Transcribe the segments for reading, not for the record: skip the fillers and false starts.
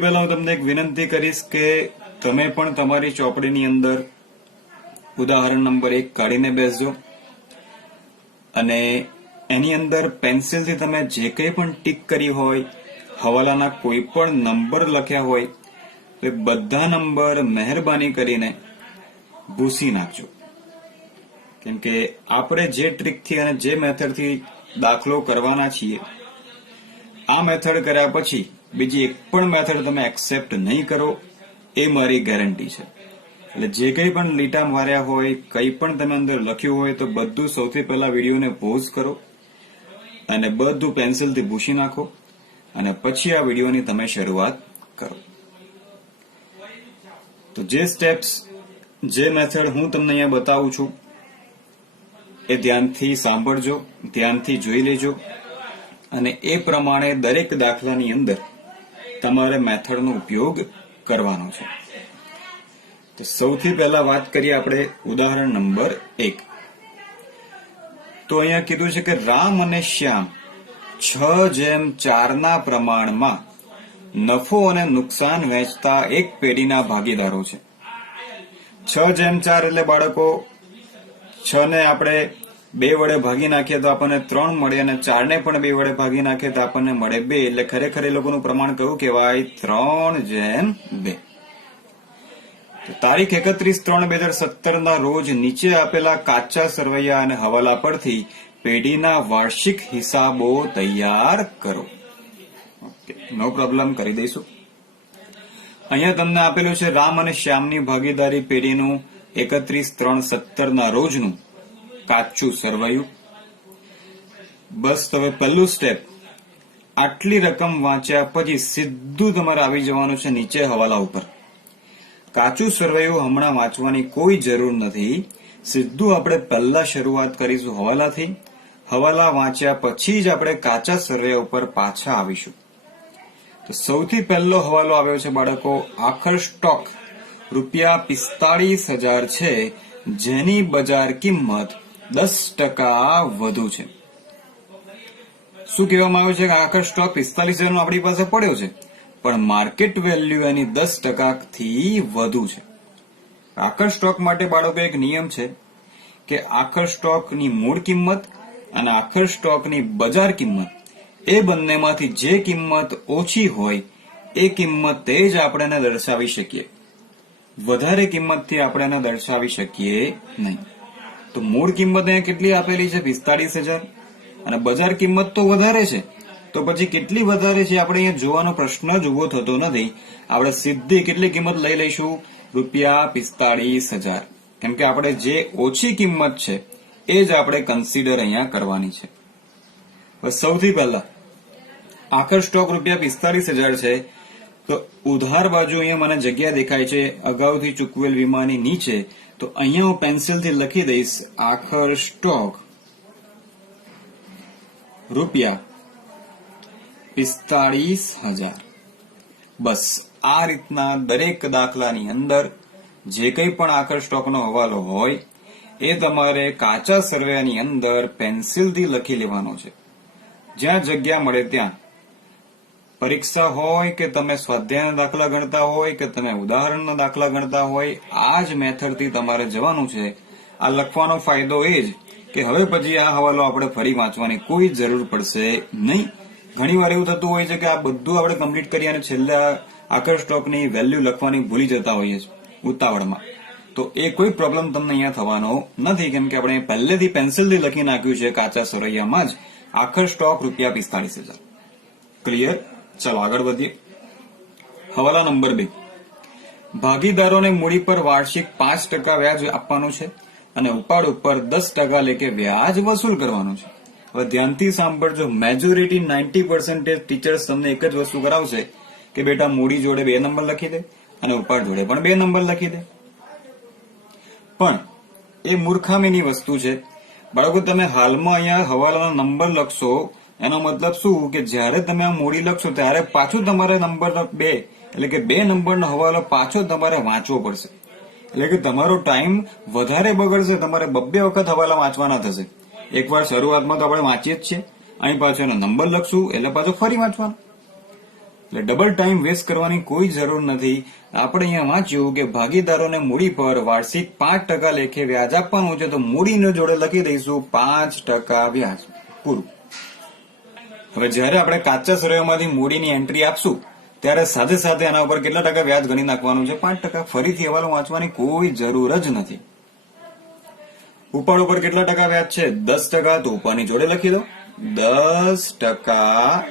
પહેલા હું તમને એક વિનંતી કરીશ કે તમે પણ તમારી ચોપડીની અંદર ઉદાહરણ નંબર 1 કાઢીને બેસજો અને એની અંદર પેન્સિલથી તમે જે કંઈ પણ ટીક કરી હોય, હવાલાના કોઈ પણ નંબર લખ્યા હોય તો એ બધા નંબર મહેરબાની કરીને ભૂસી નાખજો. કેમ કે આપણે જે ટ્રીકથી અને જે મેથડથી દાખલો કરવાના છીએ, આ મેથડ કર્યા પછી બીજી એક પણ મેથડ તમે એક્સેપ્ટ નહીં કરો એ મારી ગેરંટી છે. એટલે જે કંઈ પણ લીટા માર્યા હોય, કંઈ પણ તમે અંદર લખ્યું હોય તો બધું સૌથી પહેલા વિડીયોને પોઝ કરો અને બધું પેન્સિલથી ભૂસી નાખો અને પછી આ વિડીયોની તમે શરૂઆત કરો. તો જે સ્ટેપ્સ, જે મેથડ હું તમને અહીંયા બતાવું છું એ ધ્યાનથી સાંભળજો, ધ્યાનથી જોઈ લેજો અને એ પ્રમાણે દરેક દાખલાની અંદર તમારે મેથડનો ઉપયોગ કરવાનો છે. તો સૌથી પહેલા વાત કરીએ આપણે ઉદાહરણ નંબર 1. તો અહીંયા કીધું છે કે રામ અને શ્યામ 6:4 ના પ્રમાણમાં નફો અને નુકસાન વહેંચતા એક પેઢીના ભાગીદારો છે. 6:4 એટલે બાળકો 6 ને આપણે 2 વડે ભાગી નાખીએ તો આપણને 3 મળે અને 4 ને પણ 2 વડે ભાગી નાખીએ તો આપણને મળે 2. એટલે ખરેખર એ લોકોનું પ્રમાણ કયું કહેવાય? 3:2. તો તારીખ 31/3/2017 ના રોજ નીચે આપેલા કાચા સરવૈયા અને હવાલા પરથી પેઢીના વાર્ષિક હિસાબો તૈયાર કરો. ઓકે, નો પ્રોબ્લેમ, કરી દઈશું. અહીંયા તમને આપેલું છે રામ અને શ્યામની ભાગીદારી પેઢીનું 31/3/17 ના રોજનું કાચું સરવૈયું. બસ હવે પહેલું સ્ટેપ, આટલી રકમ વાંચ્યા પછી સીધું તમારે આવી જવાનું છે નીચે હવાલા ઉપર. કાચું સરવૈયું હમણાં વાંચવાની કોઈ જરૂર નથી. સીધું આપણે પહેલા શરૂઆત કરીશું હવાલાથી. હવાલા વાંચ્યા પછી જ આપણે કાચા સરવૈયા ઉપર પાછા આવીશું. તો સૌથી પહેલો હવાલો આવ્યો છે બાળકો, આખર સ્ટોક ₹45,000 છે, જેની બજાર કિંમત 10% વધુ છે. શું કહેવામાં આવ્યું છે કે આખર સ્ટોક 45,000 નો આપણી પાસે પડ્યો છે, પણ માર્કેટ વેલ્યુ એની 10% થી વધુ છે. આખર સ્ટોક માટે બાળકો એક નિયમ છે કે આખર સ્ટોકની મૂળ કિંમત અને આખર સ્ટોકની બજાર કિંમત એ બંનેમાંથી જે કિંમત ઓછી હોય એ કિંમતે જ આપણે એને દર્શાવી શકીએ. વધારે કિંમતથી આપણે એને દર્શાવી શકીએ નહીં. તો મૂળ કિંમત અહીંયા કેટલી આપેલી છે? 45,000 અને બજાર કિંમત તો વધારે છે. તો પછી કેટલી વધારે છે આપણે અહીંયા જોવાનો પ્રશ્ન જ ઉભો થતો નથી. આપણે સીધી કેટલી કિંમત લઈ લઈશું? ₹45,000. કેમ કે આપણે જે ઓછી કિંમત છે એ જ આપણે કન્સિડર અહીંયા કરવાની છે. સૌથી પહેલા આખર સ્ટોક ₹45,000 છે, તો ઉધાર બાજુ અહીંયા મને જગ્યા દેખાય છે અગાઉથી ચૂકવેલ વીમાની નીચે. તો અહીંયા હું પેન્સિલથી લખી દઈશ આખર સ્ટોક ₹45,000. બસ આ રીતના દરેક દાખલાની અંદર જે કંઈ પણ આખર સ્ટોકનો હવાલો હોય એ તમારે કાચા સરવૈયાની અંદર પેન્સિલથી લખી લેવાનો છે. જ્યાં જગ્યા મળે ત્યાં, પરીક્ષા હોય કે તમે સ્વાધ્યાયના દાખલા ગણતા હોય કે તમે ઉદાહરણના દાખલા ગણતા હોય, આ જ મેથડથી તમારે જવાનું છે. આ લખવાનો ફાયદો એ જ કે હવે પછી આ હવાલો આપણે ફરી વાંચવાની કોઈ જરૂર પડશે નહીં. ઘણી વાર એવું થતું હોય છે કે આ બધું આપણે કમ્પ્લીટ કરી અને છેલ્લે આખર સ્ટોકની વેલ્યુ લખવાની ભૂલી જતા હોઈએ છીએ ઉતાવળમાં. તો એ કોઈ પ્રોબ્લેમ તમને અહીંયા થવાનો નથી, કેમ કે આપણે પહેલેથી પેન્સિલથી લખી નાખ્યું છે કાચા સરવૈયામાં જ આખર સ્ટોક ₹45,000. ક્લિયર? ચાલો આગળ વધીએ. હવાલા નંબર 2. ભાગીદારોને મૂડી પર વાર્ષિક 5% વ્યાજ આપવાનું છે અને ઉપાડ ઉપર 10% લેખે વ્યાજ વસૂલ કરવાનું છે. હવે ધ્યાનથી સાંભળજો. મેજોરિટી 90% ટીચર્સ તમને એક જ વસ્તુ કરાવશે કે બેટા મૂડી જોડે 2 નંબર લખી દે અને ઉપાડ જોડે પણ 2 નંબર લખી દે. પણ એ મૂર્ખામીની વસ્તુ છે બાળકો. તમે હાલમાં અહીંયા હવાલાનો નંબર લખશો એનો મતલબ શું કે જ્યારે તમે આ મૂડી લખશો ત્યારે પાછું તમારે નંબર 2 એટલે કે 2 નંબરનો હવાલો પાછો તમારે વાંચવો પડશે. એટલે કે તમારો ટાઈમ વધારે બગડશે. તમારે 2 વખત હવાલા વાંચવાના થશે. એકવાર શરૂઆતમાં તો આપણે વાંચીએ જ છીએ, અહીં પાછો એનો નંબર લખશું એટલે પાછો ફરી વાંચવાનું. એટલે ડબલ ટાઈમ વેસ્ટ કરવાની કોઈ જરૂર નથી. આપણે અહીંયા વાંચ્યું કે ભાગીદારોને મૂડી પર વાર્ષિક 5% લેખે વ્યાજ આપવાનું છે, તો મૂડીની જોડે લખી દઈશું 5% વ્યાજ. પૂરું. હવે જ્યારે આપણે કાચા સરવૈયામાંથી મૂડીની એન્ટ્રી આપશું ત્યારે સાથે સાથે આના ઉપર કેટલા ટકા વ્યાજ ગણી નાખવાનું છે? 5%. ફરીથી હવાલો વાંચવાની કોઈ જરૂર જ નથી. ઉપાડ ઉપર કેટલા ટકા વ્યાજ છે? 10%. તો ઉપરની જોડે લખી દો 10%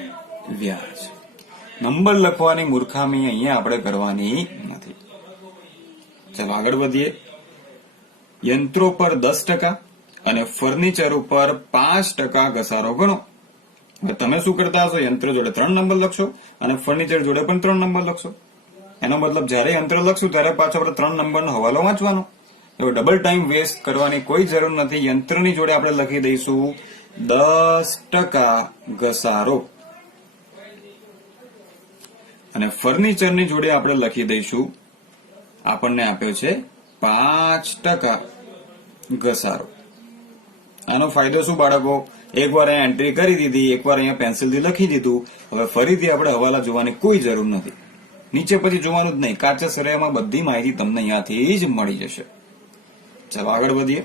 વ્યાજ. નંબર લખવાની મૂર્ખામી અહીંયા આપણે કરવાની નથી. ચાલો આગળ વધીએ. યંત્રો પર 10% અને ફર્નિચર ઉપર 5% ઘસારો ગણો. હવે તમે શું કરતા હશો? યંત્ર જોડે 3 નંબર લખશો અને ફર્નિચર જોડે પણ 3 નંબર લખશો. એનો મતલબ જ્યારે યંત્ર લખશું ત્યારે પાછો આપણે 3 નંબરનો હવાલો વાંચવાનો. હવે ડબલ ટાઈમ વેસ્ટ કરવાની કોઈ જરૂર નથી. યંત્રની જોડે આપણે લખી દઈશું 10% ઘસારો અને ફર્નિચરની જોડે આપણે લખી દઈશું, આપણને આપ્યો છે 5% ઘસારો. આનો ફાયદો શું બાળકો? એકવાર અહીંયા એન્ટ્રી કરી દીધી, એકવાર અહીંયા પેન્સિલથી લખી દીધું. હવે ફરીથી આપણે હવાલા જોવાની કોઈ જરૂર નથી. નીચે પછી જોવાનું જ નહીં. કાચા સરવૈયામાં બધી માહિતી તમને અહીંયાથી જ મળી જશે. ચાલો આગળ વધીએ.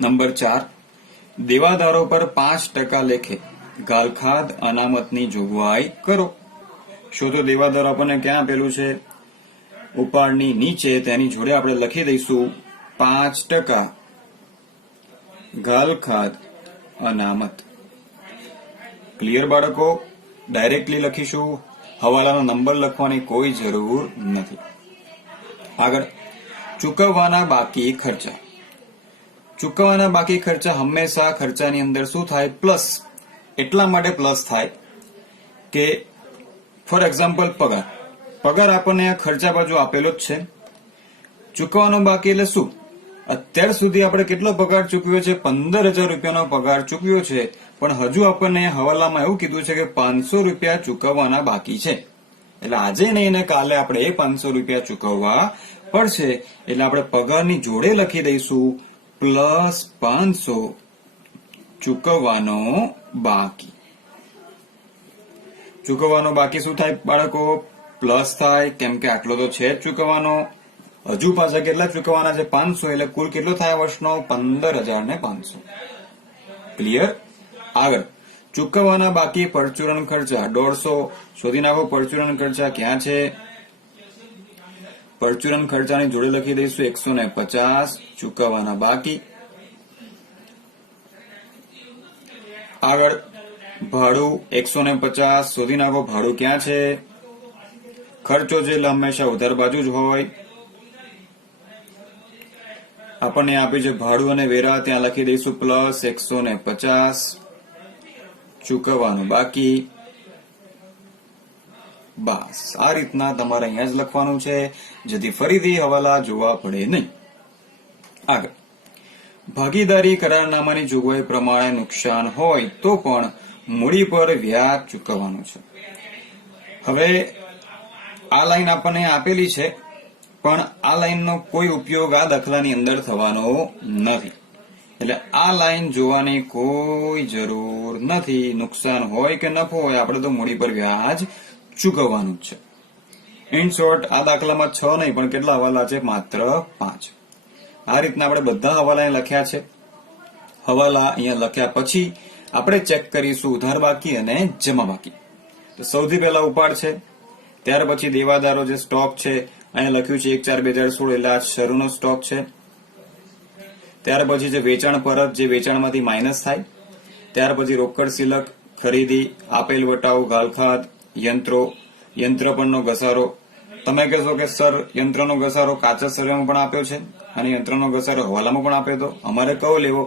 નંબર 4. દેવાદારો પર 5% લેખે ગાલખાદ અનામતની જોગવાઈ કરો. શોધો દેવાદારો આપણને ક્યાં આપેલું છે? ઉપાડની નીચે. તેની જોડે આપણે લખી દઈશું 5% ગાલખાદ અનામત. ક્લિયર બાળકો? ડાયરેક્ટલી લખીશું. હવાલાનો નંબર લખવાની કોઈ જરૂર નથી. આગળ. ચૂકવવાના બાકી ખર્ચા. ચૂકવવાના બાકી ખર્ચા હંમેશા ખર્ચાની અંદર શું થાય? પ્લસ. એટલા માટે પ્લસ થાય કે ફોર એક્ઝામ્પલ પગાર. પગાર આપણને આ ખર્ચા બાજુ આપેલો જ છે. ચૂકવવાનો બાકી એટલે શું? અત્યાર સુધી આપણે કેટલો પગાર ચૂકવ્યો છે? 15,000 રૂપિયાનો પગાર ચૂકવ્યો છે, પણ હજુ આપણને હવાલામાં એવું કીધું છે કે 500 રૂપિયા ચૂકવવાના બાકી છે. એટલે આજે નહીં ને કાલે આપણે એ 500 રૂપિયા ચૂકવવા પડશે. એટલે આપણે પગારની જોડે લખી દઈશું +500 ચૂકવવાનો બાકી. ચૂકવવાનો બાકી શું થાય બાળકો? પ્લસ થાય, કેમ કે આટલો તો છે જ ચૂકવવાનો. હજુ પાછા કેટલા ચૂકવવાના છે? 500. એટલે કુલ કેટલો થાય વર્ષનો? 15,500. ક્લિયર? આગળ. ચૂકવવાના બાકી પરચુરણ ખર્ચા 150. શોધી નાખો પરચુરણ ખર્ચા ક્યાં છે? પરચુરણ ખર્ચાની જોડે લખી દઈશું 150 ચૂકવવાના બાકી. આગળ. ભાડું 150. શોધી નાખો ભાડું ક્યાં છે? ખર્ચો છે એટલે હંમેશા ઉધાર બાજુ જ હોય. આપણને આપ્યું છે ભાડું અને વેરા, ત્યાં લખી દઈશું +150 ચૂકવવાનું બાકી. બસ આ રીતના તમારે અહીંયા જ લખવાનું છે, જેથી ફરીથી હવાલા જોવા પડે નહીં. આગળ. ભાગીદારી કરારનામાની જોગવાઈ પ્રમાણે નુકસાન હોય તો પણ મૂડી પર વ્યાજ ચૂકવવાનું છે. હવે આ લાઈન આપણને આપેલી છે, પણ આ લાઈનનો કોઈ ઉપયોગ આ દાખલાની અંદર થવાનો નથી. એટલે આ લાઈન જોવાની કોઈ જરૂર નથી. નુકસાન હોય કે નફો હોય, આપણે તો મૂડી પર વ્યાજ ચૂકવવાનું જ છે. ઇન શોર્ટ આ દાખલામાં 6 નહીં પણ કેટલા હવાલા છે? માત્ર 5. આ રીતના આપણે બધા હવાલા લખ્યા છે. હવાલા અહીંયા લખ્યા પછી આપણે ચેક કરીશું ઉધાર બાકી અને જમા બાકી. તો સૌથી પહેલા ઉપાડ છે, ત્યાર પછી દેવાદારો જે સ્ટોક છે અહીંયા લખ્યું છે 1/4/2016 એટલે આ શરૂનો સ્ટોક છે. ત્યાર પછી જે વેચાણ પરત, જે વેચાણમાંથી માઇનસ થાય. ત્યાર પછી રોકડ સિલક, ખરીદી, આપેલ વટાવ, ગાલખાદ, યંત્રો, યંત્ર પરનો ઘસારો. તમે કહેશો કે સર યંત્રનો ઘસારો કાચા સરવૈયામાં પણ આપ્યો છે અને યંત્રનો ઘસારો હવાલામાં પણ આપ્યો હતો, અમારે કયો લેવો?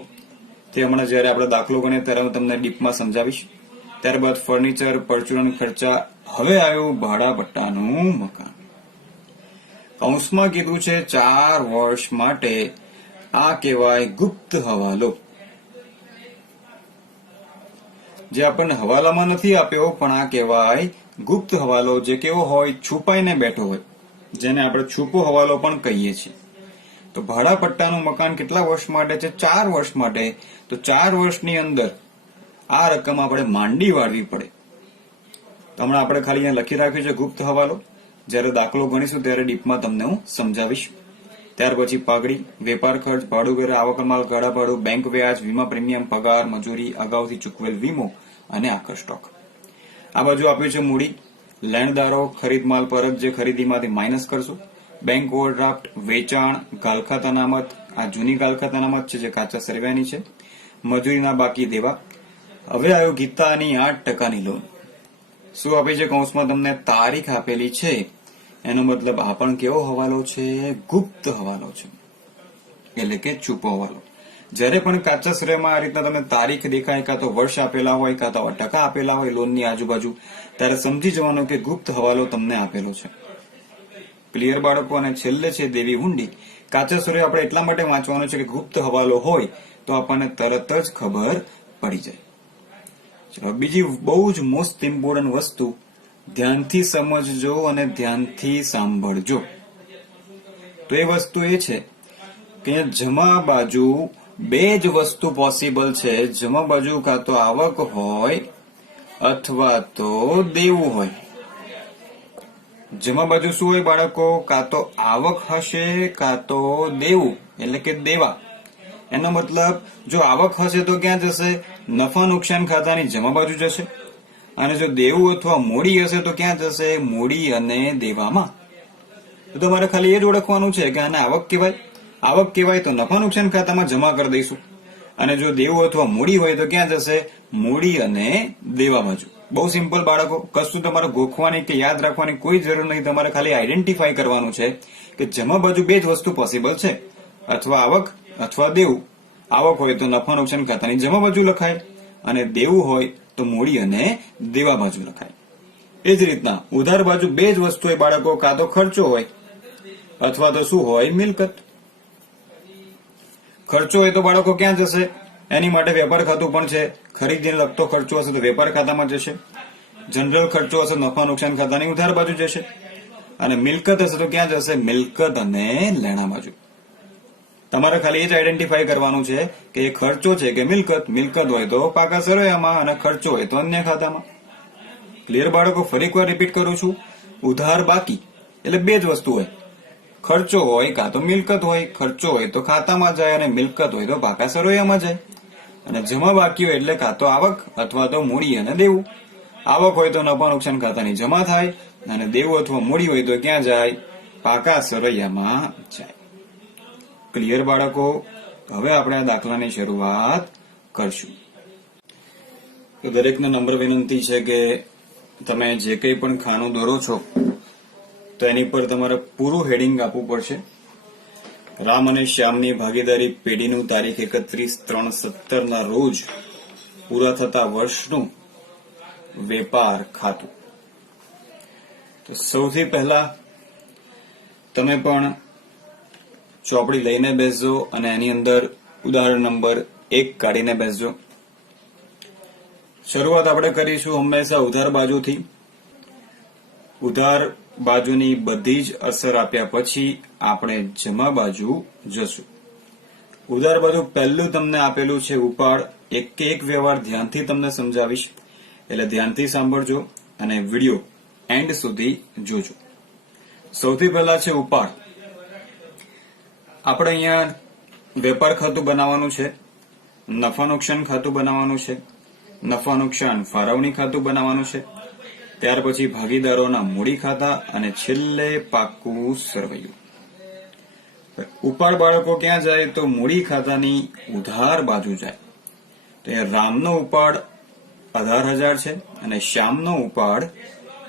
તે હમણાં જયારે આપણે દાખલો ગણીએ ત્યારે હું તમને ડીપમાં સમજાવીશ. ત્યારબાદ ફર્નિચર, પરચુરણ ખર્ચા. હવે આવ્યું ભાડા પટ્ટાનું મકાન. કૌંસમાં કીધું છે 4 વર્ષ માટે. આ કહેવાય ગુપ્ત હવાલો. જે આપણને હવાલામાં નથી આપ્યો, પણ આ કહેવાય ગુપ્ત હવાલો, જે કેવો હોય? છુપાઈને બેઠો હોય, જેને આપણે છુપો હવાલો પણ કહીએ છીએ. તો ભાડા પટ્ટાનું મકાન કેટલા વર્ષ માટે છે? 4 વર્ષ માટે. તો 4 વર્ષની અંદર આ રકમ આપણે માંડી વાળવી પડે. તો હમણાં આપણે ખાલી અહીંયા લખી રાખ્યું છે ગુપ્ત હવાલો. જ્યારે દાખલો ગણીશું ત્યારે ડીપમાં તમને હું સમજાવીશ. ત્યાર પછી પાઘડી, વેપાર ખર્ચ, ભાડું ઘરે, આવક માલ, ગાળા ભાડું, બેંક વ્યાજ, વીમા પ્રીમિયમ, પગાર, મજૂરી, અગાઉથી ચૂકવેલ વીમો અને આખર સ્ટોક. આ બાજુ આપ્યું છે મૂડી, લેણદારો, ખરીદ માલ પરત જે ખરીદીમાંથી માઇનસ કરશું, બેંક ઓવરડ્રાફ્ટ, વેચાણ, ગાલખાત અનામત, આ જૂની ગાલખાત અનામત છે જે કાચા સરવ્યાની છે, મજૂરીના બાકી દેવા. હવે આવ્યો ગીતાની 8% લોન. શું આપી છે કૌંસમાં તમને તારીખ આપેલી છે, એનો મતલબ આ પણ કેવો હવાલો છે? ગુપ્ત હવાલો છે, એટલે કે છુપો હવાલો. જ્યારે પણ કાચા શ્રેયમાં આ રીતના તમને તારીખ દેખાય, કાં તો વર્ષ આપેલા હોય, કાં તો ટકા આપેલા હોય લોનની આજુબાજુ, ત્યારે સમજી જવાનું કે ગુપ્ત હવાલો તમને આપેલો છે. ક્લિયર બાળકો? અને છેલ્લે છે દેવી હુંડી. કાચા શ્રેય આપણે એટલા માટે વાંચવાનો છે કે ગુપ્ત હવાલો હોય તો આપણને તરત જ ખબર પડી જાય. ચલો, બીજી બહુ જ મોસ્ટ ઇમ્પોર્ટન્ટ વસ્તુ ધ્યાનથી સમજજો અને ધ્યાનથી સાંભળજો. તો એ વસ્તુ એ છે કે જમા બાજુ બે જ વસ્તુ પોસિબલ છે. જમા બાજુ કાં તો આવક હોય અથવા તો દેવું હોય. જમા બાજુ શું હોય બાળકો? કાં તો આવક હશે કાં તો દેવું, એટલે કે દેવા. એનો મતલબ જો આવક હશે તો ક્યાં જશે? નફા નુકસાન ખાતાની જમા બાજુ જશે. અને જો દેવું અથવા મૂડી હશે તો ક્યાં જશે? મૂડી અને દેવામાં. તો તમારે ખાલી એ જ ઓળખવાનું છે કે આને આવક કહેવાય. આવક કહેવાય તો નફા નુકસાન ખાતામાં જમા કરી દઈશું. અને જો દેવું અથવા મૂડી હોય તો ક્યાં જશે? મૂડી અને દેવા બાજુ. બહુ સિમ્પલ બાળકો, કશું તમારે ગોખવાની કે યાદ રાખવાની કોઈ જરૂર નહીં. તમારે ખાલી આઈડેન્ટિફાઈ કરવાનું છે કે જમા બાજુ બે જ વસ્તુ પોસિબલ છે, અથવા આવક અથવા દેવું. આવક હોય તો નફા નુકસાન ખાતાની જમા બાજુ લખાય, અને દેવું હોય તો મૂડી અને દેવા બાજુ લખાય. એ જ રીતના ઉધાર બાજુ બે જ વસ્તુ હોય બાળકો, કાં તો ખર્ચો હોય અથવા તો શું હોય? મિલકત. ખર્ચો હોય તો બાળકો ક્યાં જશે? એની માટે વેપાર ખાતું પણ છે. ખરીદીને લગતો ખર્ચો હશે તો વેપાર ખાતામાં જશે. જનરલ ખર્ચો હશે નફા નુકસાન ખાતાની ઉધાર બાજુ જશે. અને મિલકત હશે તો ક્યાં જશે? મિલકત અને લેણા બાજુ. તમારે ખાલી એ જ આઈડેન્ટિફાઈ કરવાનું છે કે એ ખર્ચો છે કે મિલકત. મિલકત હોય તો પાકા સરવૈયામાં અને ખર્ચો હોય તો અન્ય ખાતામાં. ક્લિયર બાળકો? ફરી એકવાર રિપીટ કરું છું. ઉધાર બાકી એટલે બે જ વસ્તુ હોય. ખર્ચો હોય કાં તો મિલકત હોય. ખર્ચો હોય તો ખાતામાં જાય અને મિલકત હોય તો પાકા સરવૈયામાં જાય. અને જમા બાકી હોય એટલે કાં તો આવક અથવા તો મૂડી અને દેવું. આવક હોય તો નફા નુકસાન ખાતાની જમા થાય, અને દેવું અથવા મૂડી હોય તો ક્યાં જાય? પાકા સરવૈયામાં જાય. ક્લિયર બાળકો? હવે આપણે આ દાખલાની શરૂઆત કરશું. તો દરેકને નમ્ર વિનંતી છે કે તમે જે કંઈ પણ ખાનું દોરો છો તો એની પર તમારે પૂરું હેડિંગ આપવું પડશે. રામ અને શ્યામની ભાગીદારી પેઢીનું તારીખ 31/3/17 ના રોજ પૂરા થતા વર્ષનું વેપાર ખાતું. તો સૌથી પહેલા તમે પણ ચોપડી લઈને બેસજો અને એની અંદર ઉદાહરણ નંબર 1 કાઢીને બેસજો. શરૂઆત આપણે કરીશું હંમેશા ઉધાર બાજુથી. ઉધાર બાજુની બધી જ અસર આપ્યા પછી આપણે જમા બાજુ જશું. ઉધાર બાજુ પહેલું તમને આપેલું છે ઉપાડ. એક એક વ્યવહાર ધ્યાનથી તમને સમજાવીશ, એટલે ધ્યાનથી સાંભળજો અને વિડીયો એન્ડ સુધી જોજો. સૌથી પહેલા છે ઉપાડ. આપણે અહીંયા વેપાર ખાતું બનાવવાનું છે, નફા નુકસાન ખાતું બનાવવાનું છે, નફા નુકસાન ફાળવણી ખાતું બનાવવાનું છે, ત્યાર પછી ભાગીદારોના મૂડી ખાતા અને છેલ્લે પાકું સરવૈયું. ઉપાડ બાળકો ક્યાં જાય? તો મૂડી ખાતાની ઉધાર બાજુ જાય. તો એ રામનો ઉપાડ 18,000 છે અને શ્યામનો ઉપાડ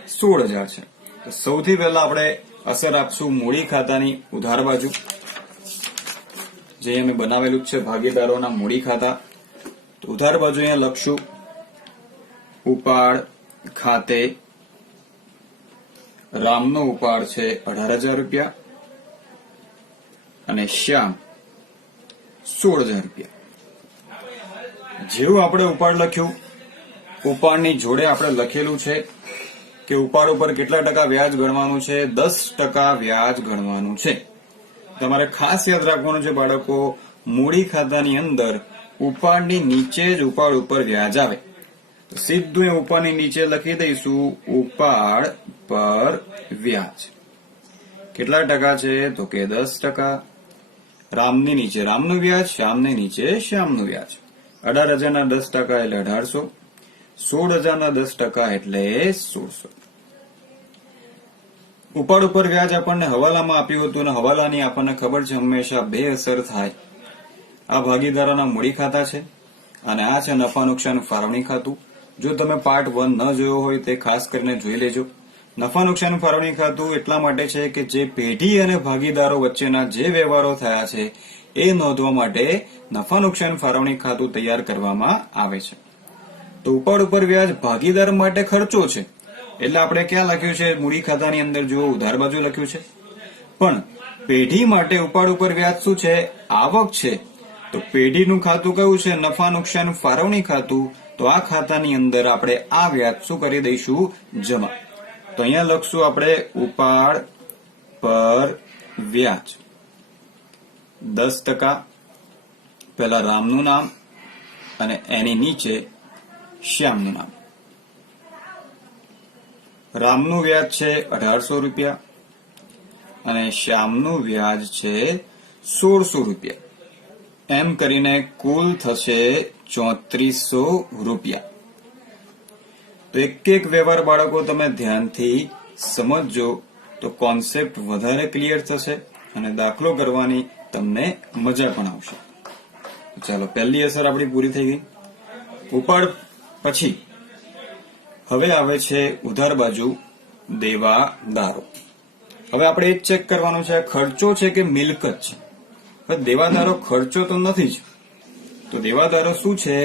16,000 છે. તો સૌથી પહેલા આપણે અસર આપશું મૂડી ખાતાની ઉધાર બાજુ, જે અમે બનાવેલું છે ભાગીદારોના મૂડી ખાતા. તો ઉધાર બાજુ અહીંયા લખશું ઉપાડ ખાતે રામનો ઉપાડ છે 18,000 રૂપિયા અને શ્યામ 16,000 રૂપિયા. જેવું આપણે ઉપાડ લખ્યું, ઉપાડની જોડે આપણે લખેલું છે કે ઉપાડ ઉપર કેટલા ટકા વ્યાજ ગણવાનું છે? 10% વ્યાજ ગણવાનું છે. તમારે ખાસ યાદ રાખવાનું છે બાળકો, મૂડી ખાતાની અંદર ઉપાડની નીચે જ ઉપાડ ઉપર વ્યાજ આવે. તો સીધું એ ઉપરની નીચે લખી દઈશું ઉપાડ પર વ્યાજ. કેટલા ટકા છે? તો કે 10%. રામની નીચે રામનું વ્યાજ, શ્યામની નીચે શ્યામનું વ્યાજ. 18,000 ના 10% એટલે 1800. 16,000 ના 10% એટલે 1600. ઉપાડ ઉપર વ્યાજ આપણને હવાલામાં આપ્યું હતું અને હવાલાની આપણને ખબર છે હંમેશા બે અસર થાય. આ ભાગીદારોના મૂડી ખાતા છે અને આ છે નફા નુકસાન ફાળવણી ખાતું. જો તમે પાર્ટ 1 ન જોયો હોય તે ખાસ કરીને જોઈ લેજો. નફા નુકસાન ફાળવણી ખાતું એટલા માટે છે કે જે પેઢી અને ભાગીદારો વચ્ચેના જે વ્યવહારો થયા છે એ નોંધવા માટે નફા નુકસાન ફાળવણી ખાતું તૈયાર કરવામાં આવે છે. તો ઉપાડ ઉપર વ્યાજ ભાગીદાર માટે ખર્ચો છે એટલે આપણે ક્યાં લખ્યું છે? મૂડી ખાતાની અંદર જુઓ, ઉધાર બાજુ લખ્યું છે. પણ પેઢી માટે ઉપાડ ઉપર વ્યાજ શું છે? આવક છે. તો પેઢીનું ખાતું કયું છે? નફા નુકસાન ફાળવણી ખાતું. તો આ ખાતાની અંદર આપણે આ વ્યાજ શું કરી દઈશું? જમા. તો અહીંયા લખશું આપણે ઉપાડ પર વ્યાજ 10%. પહેલા રામનું નામ અને એની નીચે શ્યામનું નામ. રામનું વ્યાજ છે 1800 રૂપિયા અને શ્યામનું વ્યાજ છે 1600 રૂપિયા. એમ કરીને કુલ થશે 3400 રૂપિયા. તો એક વ્યવહાર બાળકો તમે ધ્યાનથી સમજજો તો કોન્સેપ્ટ વધારે ક્લિયર થશે અને દાખલો કરવાની તમને મજા પણ આવશે. ચાલો, પહેલી અસર આપણી પૂરી થઈ ગઈ. ઉપાડ પછી હવે આવે છે ઉધાર બાજુ, દેવાદારો. હવે આપણે એ ચેક કરવાનું છે ખર્ચો છે કે મિલકત છે. હવે દેવાદારો ખર્ચો તો નથી જ, તો દેવાદારો શું છે?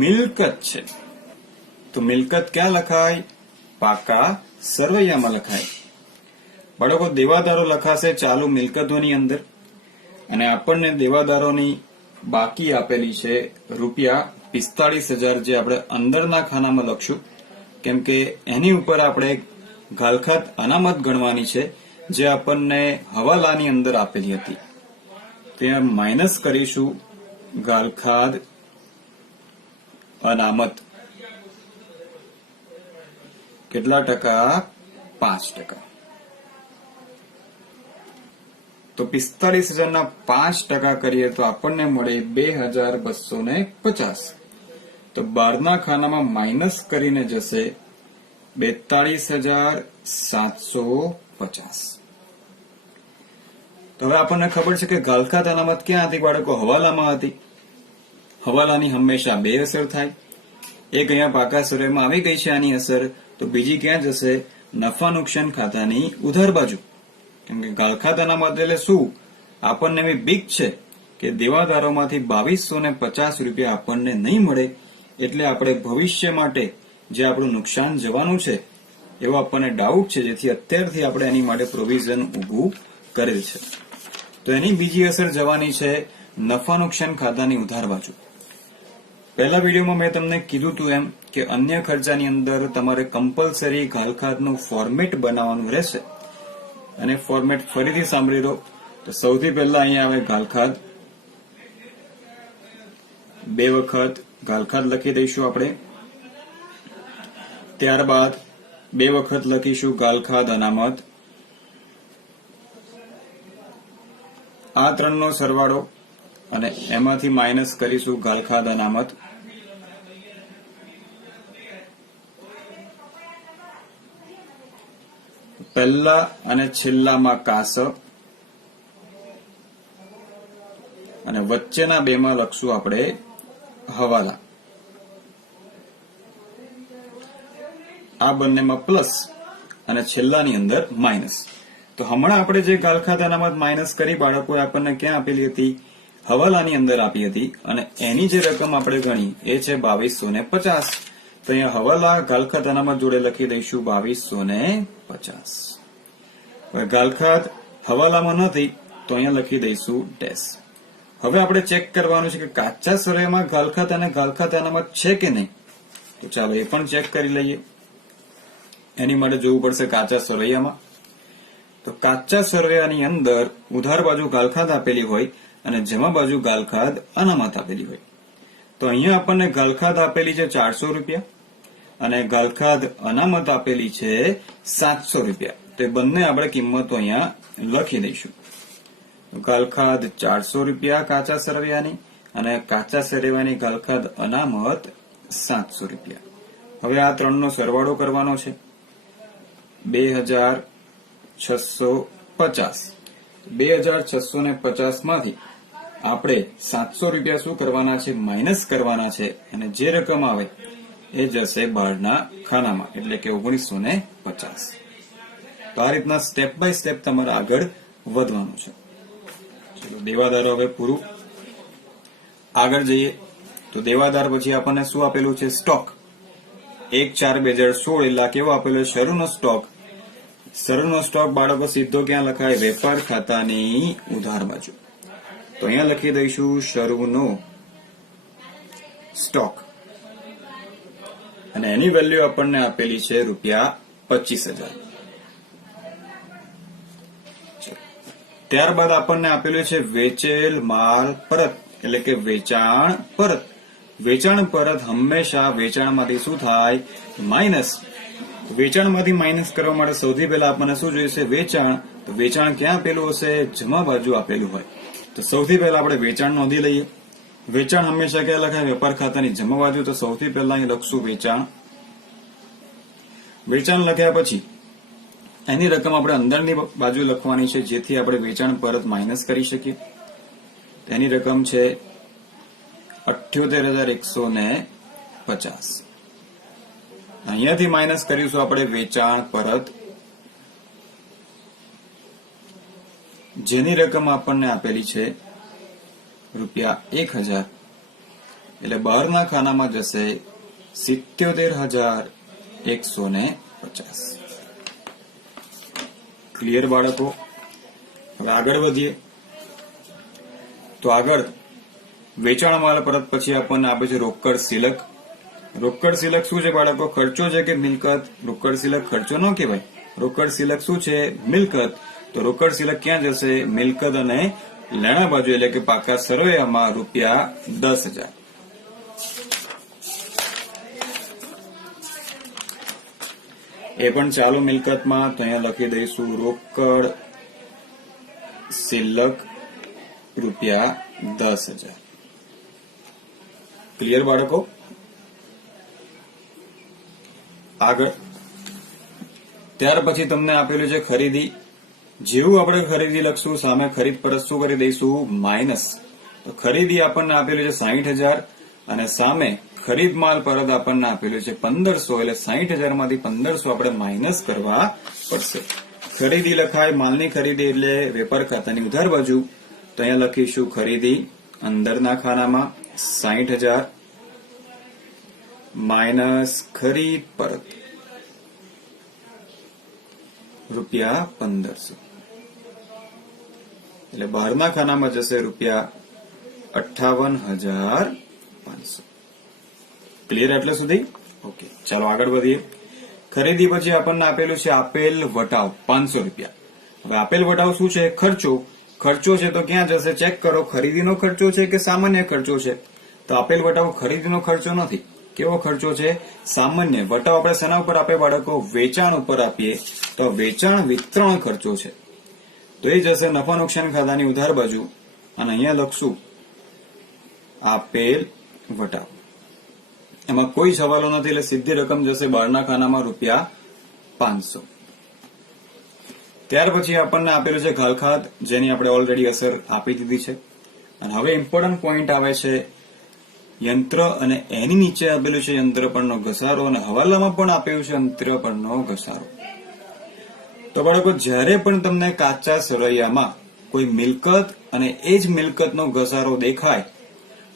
મિલકત છે. તો મિલકત ક્યાં લખાય? પાકા સરવૈયામાં લખાય. બાળકો, દેવાદારો લખાશે ચાલુ મિલકતોની અંદર અને આપણને દેવાદારોની બાકી આપેલી છે ₹45,000 જે આપણે અંદરના ખાનામાં લખશું કેમ કે એની ઉપર આપણે ગાલખાત અનામત ગણવાની છે જે આપણને હવાલાની અંદર આપેલી હતી. ત્યાં માઇનસ કરીશું ગાલખાત અનામત. કેટલા ટકા? 5%. તો 45,000 ના 5% કરીએ તો આપણને મળે 2,250. તો 12 ખાનામાં માઇનસ કરીને જશે 42,750. તો હવે આપણને ખબર છે કે ગાલખાત અનામત ક્યાં હતી બાળકો? હવાલામાં હતી. હવાલાની હંમેશા બે અસર થાય. એક અહીંયા પાકા સરવૈયામાં આવી ગઈ છે આની અસર, તો બીજી ક્યાં જશે? નફા નુકસાન ખાતાની ઉધાર બાજુ. કેમ કે ગાલખાત અનામત એટલે શું? આપણને એવી બીક છે કે દેવાદારોમાંથી 2,250 રૂપિયા આપણને નહીં મળે એટલે આપણે ભવિષ્ય માટે જે આપણું નુકસાન જવાનું છે એવો આપણને ડાઉટ છે, જેથી અત્યારથી આપણે એની માટે પ્રોવિઝન ઊભું કરેલ છે. તો એની બીજી અસર જવાની છે નફા નુકસાન ખાતાની ઉધાર બાજુ. પહેલા વિડીયોમાં મેં તમને કીધું હતું એમ કે અન્ય ખર્ચાની અંદર તમારે કમ્પલસરી ગાલખાતનું ફોર્મેટ બનાવવાનું રહેશે અને ફોર્મેટ ફરીથી સાંભળી લો. તો સૌથી પહેલા અહીંયા આવે ગાલખાત. 2 વખત ગાલખાત લખી દઈશું આપણે. ત્યારબાદ 2 વખત લખીશું ગાલખાત અનામત. આ ત્રણનો સરવાળો અને એમાંથી માઇનસ કરીશું ગાલખાત અનામત. પહેલા અને છેલ્લામાં કાસ અને વચ્ચેના બેમાં લખશું આપણે હવાલા. આ બંનેમાં પ્લસ અને છેલ્લાની અંદર માઇનસ. તો હમણાં આપણે જે ગાલખાત અનામત માઇનસ કરી બાળકોએ આપણને ક્યાં આપેલી હતી? હવાલાની અંદર આપી હતી અને એની જે રકમ આપણે ગણી એ છે 2,250. તો અહીંયા હવાલા ગાલખાત અનામત જોડે લખી દઈશું 2,250. ગાલખાત હવાલામાં નથી તો અહીંયા લખી દઈશું ડેશ. હવે આપણે ચેક કરવાનું છે કે કાચા સરવૈયામાં ગાલખાત અને ગાલખાત અનામત છે કે નહીં. તો ચાલો એ પણ ચેક કરી લઈએ. એની માટે જોવું પડશે કાચા સરવૈયામાં. તો કાચા સરવૈયાની અંદર ઉધાર બાજુ ગાલખાત આપેલી હોય અને જમા બાજુ ગાલખાત અનામત આપેલી હોય. તો અહીંયા આપણને ગાલખાત આપેલી છે 400 રૂપિયા અને ગાલખાદ અનામત આપેલી છે 700 રૂપિયા. તો એ બંને આપણે કિંમતો અહીંયા લખી દઈશું. ગાલખાદ 400 રૂપિયા કાચા સરવૈયાની અને કાચા સરવૈયાની ગાલખાદ અનામત 700 રૂપિયા. હવે આ ત્રણનો સરવાળો કરવાનો છે. 2650. 2650 માંથી આપણે 700 રૂપિયા શું કરવાના છે? માઇનસ કરવાના છે અને જે રકમ આવે એ જશે બહારના ખાનામાં, એટલે કે 1950. તો આ રીતના સ્ટેપ બાય સ્ટેપ તમારે આગળ વધવાનું છે. ચલો દેવાદારો હવે પૂરું. આગળ જઈએ તો દેવાદાર પછી આપણને શું આપેલું છે? સ્ટોક. 1/4/2016 એટલે કેવો આપેલો? શરૂનો સ્ટોક. શરૂનો સ્ટોક બાળકો સીધો ક્યાં લખાય? વેપાર ખાતાની ઉધાર બાજુ. તો અહીંયા લખી દઈશું શરૂનો સ્ટોક અને એની વેલ્યુ આપણને આપેલી છે ₹25,000. ત્યારબાદ આપણને આપેલું છે વેચેલ માલ પરત, એટલે કે વેચાણ પરત. વેચાણ પરત હંમેશા વેચાણમાંથી શું થાય? માઇનસ. વેચાણમાંથી માઇનસ કરવા માટે સૌથી પહેલા આપણને શું જોઈશે? વેચાણ. તો વેચાણ ક્યાં આપેલું હશે? જમા બાજુ આપેલું હોય. તો સૌથી પહેલા આપણે વેચાણ નોંધી લઈએ. વેચાણ હંમેશા ક્યાં લખાય? વેપાર ખાતાની જમા બાજુ. તો સૌથી પહેલા અહીં લખશું વેચાણ. વેચાણ લખ્યા પછી એની રકમ આપણે અંદરની બાજુ લખવાની છે, જેથી આપણે વેચાણ પરત માઇનસ કરી શકીએ. તેની રકમ છે 78,150. અહીંયાથી માઇનસ કરીશું આપણે વેચાણ પરત, જેની રકમ આપણને આપેલી છે ₹1,000. એટલે બહારના ખાનામાં જશે 77,150. ક્લિયર બાળકો? હવે આગળ વધીએ તો આગળ વેચાણ માલ પરત પછી આપણને આપે છે રોકડ સિલક. રોકડ સિલક શું છે બાળકો? ખર્ચો છે કે મિલકત? રોકડ સિલક ખર્ચો ન કહેવાય. રોકડ સિલક શું છે? મિલકત. તો રોકડ સિલક ક્યાં જશે? મિલકત અને લેણા બાજુ, એટલે કે પાકા સરવૈયામાં ₹10,000. એ પણ ચાલુ મિલકતમાં. તો અહીંયા લખી દઈશું રોકડ સિલક ₹10,000. ક્લિયર બાળકો? આગળ ત્યાર પછી તમને આપેલું છે ખરીદી. જેવું આપણે ખરીદી લખશું સામે ખરીદ પરત શું કરી દઈશું? માઇનસ. તો ખરીદી આપણને આપેલું છે 60,000 અને સામે ખરીદ માલ પરત આપણને આપેલું છે 1500. એટલે 60,000 માંથી 1500 આપણે માઇનસ કરવા પડશે. ખરીદી લખાય માલની ખરીદી એટલે વેપાર ખાતાની ઉધાર બાજુ. તો અહીંયા લખીશું ખરીદી અંદરના ખાનામાં 60,000 માઇનસ ખરીદ પરત ₹1500. એટલે બહારના ખાનામાં જશે ₹58,500. ક્લિયર એટલે સુધી? ઓકે, ચાલો આગળ વધીએ. ખરીદી પછી આપણને આપેલું છે આપેલ વટાવ ₹500. હવે આપેલ વટાવ શું છે? ખર્ચો. ખર્ચો છે તો ક્યાં જશે? ચેક કરો. ખરીદીનો ખર્ચો છે કે સામાન્ય ખર્ચો છે? તો આપેલ વટાવ ખરીદીનો ખર્ચો નથી. કેવો ખર્ચો છે? સામાન્ય. વટાવ આપણે શેના ઉપર આપીએ બાળકો? વેચાણ ઉપર આપીએ. તો વેચાણ વિતરણ ખર્ચો છે, તો એ જશે નફા નુકસાન ખાતાની ઉધાર બાજુ અને અહીંયા લખશું આપેલ વટાવ. એમાં કોઈ સવાલો નથી એટલે સીધી રકમ જશે બહારના ખાનામાં ₹500. ત્યાર પછી આપણને આપેલું છે ગાલખાદ, જેની આપણે ઓલરેડી અસર આપી દીધી છે. અને હવે ઇમ્પોર્ટન્ટ પોઈન્ટ આવે છે યંત્ર અને એની નીચે આપેલું છે યંત્ર પરનો ઘસારો અને હવાલામાં પણ આપેલું છે યંત્ર પરનો ઘસારો. તો બાળકો જ્યારે પણ તમને કાચા સરવૈયામાં કોઈ મિલકત અને એ જ મિલકતનો ઘસારો દેખાય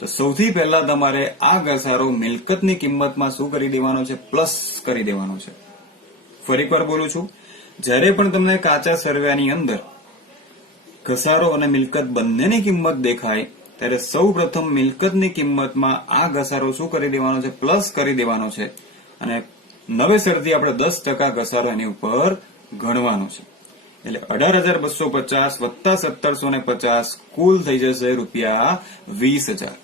તો સૌથી પહેલા તમારે આ ઘસારો મિલકતની કિંમતમાં શું કરી દેવાનો છે? પ્લસ કરી દેવાનો છે. ફરીવાર બોલું છું, જ્યારે પણ તમને કાચા સરવૈયાની અંદર ઘસારો અને મિલકત બંનેની કિંમત દેખાય ત્યારે સૌ પ્રથમ મિલકતની કિંમતમાં આ ઘસારો શું કરી દેવાનો છે? પ્લસ કરી દેવાનો છે અને નવેસરથી આપણે 10% ઘસારો એની ઉપર ગણવાનો છે. એટલે 18,250 વત્તા 1,750 કુલ થઈ જશે ₹20,000.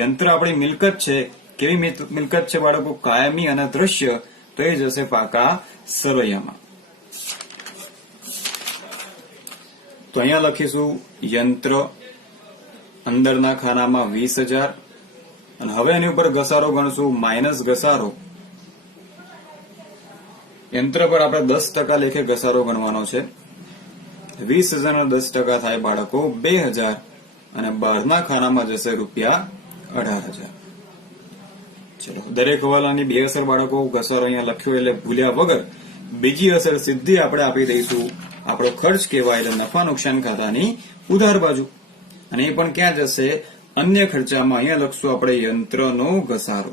યંત્ર આપણી મિલકત છે કેવી મિલકત છે બાળકો? કાયમી અને દ્રશ્ય, તો એ જશે પાકા સરવૈયામાં. તો અહીંયા લખીશું યંત્ર, અંદરના ખાનામાં 20,000, અને હવે એની ઉપર ઘસારો ગણશું, માઇનસ ઘસારો. યંત્ર પર આપણે 10% લેખે ઘસારો ગણવાનો છે. 20,000 ના 10% થાય બાળકો 2,000, અને બહારના ખાનામાં જશે ₹18,000. ચલો, દરેક હવાલાની બે અસર બાળકો, ઘસારો અહીંયા લખ્યો એટલે ભૂલ્યા વગર બીજી અસર સીધી આપણે આપી દઈશું. આપણો ખર્ચ કહેવાય એટલે નફા નુકસાન ખાતાની ઉધાર બાજુ, અને એ પણ ક્યાં જશે? અન્ય ખર્ચામાં. અહીંયા લખશું આપણે યંત્રનો ઘસારો,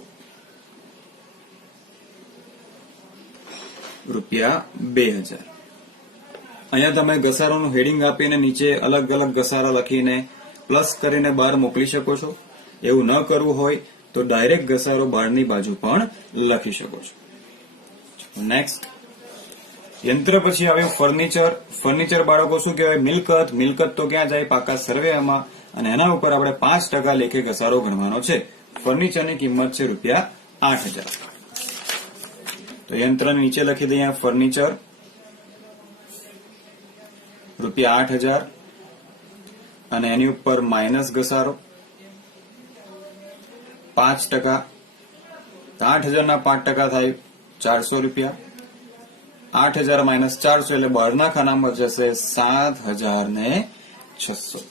₹2,000. અહીંયા તમે ઘસારોનું હેડિંગ આપીને નીચે અલગ અલગ ઘસારા લખીને પ્લસ કરીને બહાર મોકલી શકો છો. એવું ન કરવું હોય તો ડાયરેક્ટ ઘસારો બહારની બાજુ પણ લખી શકો છો. નેક્સ્ટ, યંત્ર પછી આવ્યું ફર્નિચર. ફર્નિચર બાળકો શું કહેવાય? મિલકત. મિલકત તો ક્યાં જાય? પાકા સરવૈયામાં, અને એના ઉપર આપણે 5% લેખે ઘસારો ગણવાનો છે. ફર્નિચરની કિંમત છે ₹8,000. તો યંત્રની નીચે લખી દઈએ ફર્નિચર, ₹8,000, અને એની ઉપર માઇનસ ઘસારો 5%. 8,000 ના 5% થાય ₹400. 8,000 માઇનસ 400 એટલે બહારના ખાનામાં જશે 7,600.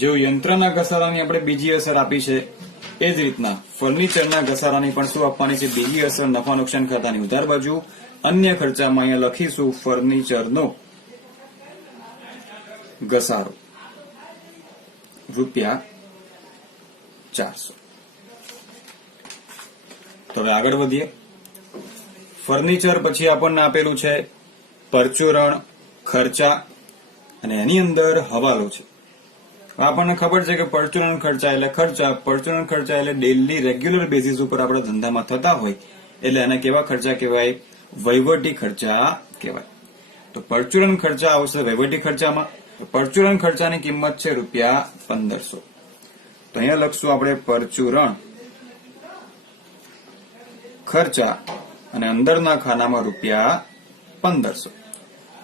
જેવું યંત્રના ઘસારાની આપણે બીજી અસર આપી છે, એ જ રીતના ફર્નિચરના ઘસારાની પણ શું આપવાની છે? બીજી અસર નફા નુકસાન ખાતાની ઉધાર બાજુ. અન્ય ખર્ચામાં અહીંયા લખીશું ફર્નિચરનો ઘસારો ₹400. તો હવે આગળ વધીએ. ફર્નિચર પછી આપણને આપેલું છે પરચુરણ, ખર્ચા, અને એની અંદર હવાલો છે. આપણને ખબર છે કે પરચુરણ ખર્ચા એટલે ખર્ચા. પરચુરણ ખર્ચા એટલે ડેલી રેગ્યુલર બેઝિસ ઉપર આપણે ધંધામાં થતા હોય એટલે એને કેવા ખર્ચા કહેવાય? વહીવટી ખર્ચા કહેવાય. તો પરચુરણ ખર્ચા આવશે વહીવટી ખર્ચામાં. પરચુરણ ખર્ચાની કિંમત છે ₹1,500. તો અહીંયા લખશું આપણે પરચુરણ ખર્ચા, અને અંદરના ખાનામાં ₹1,500.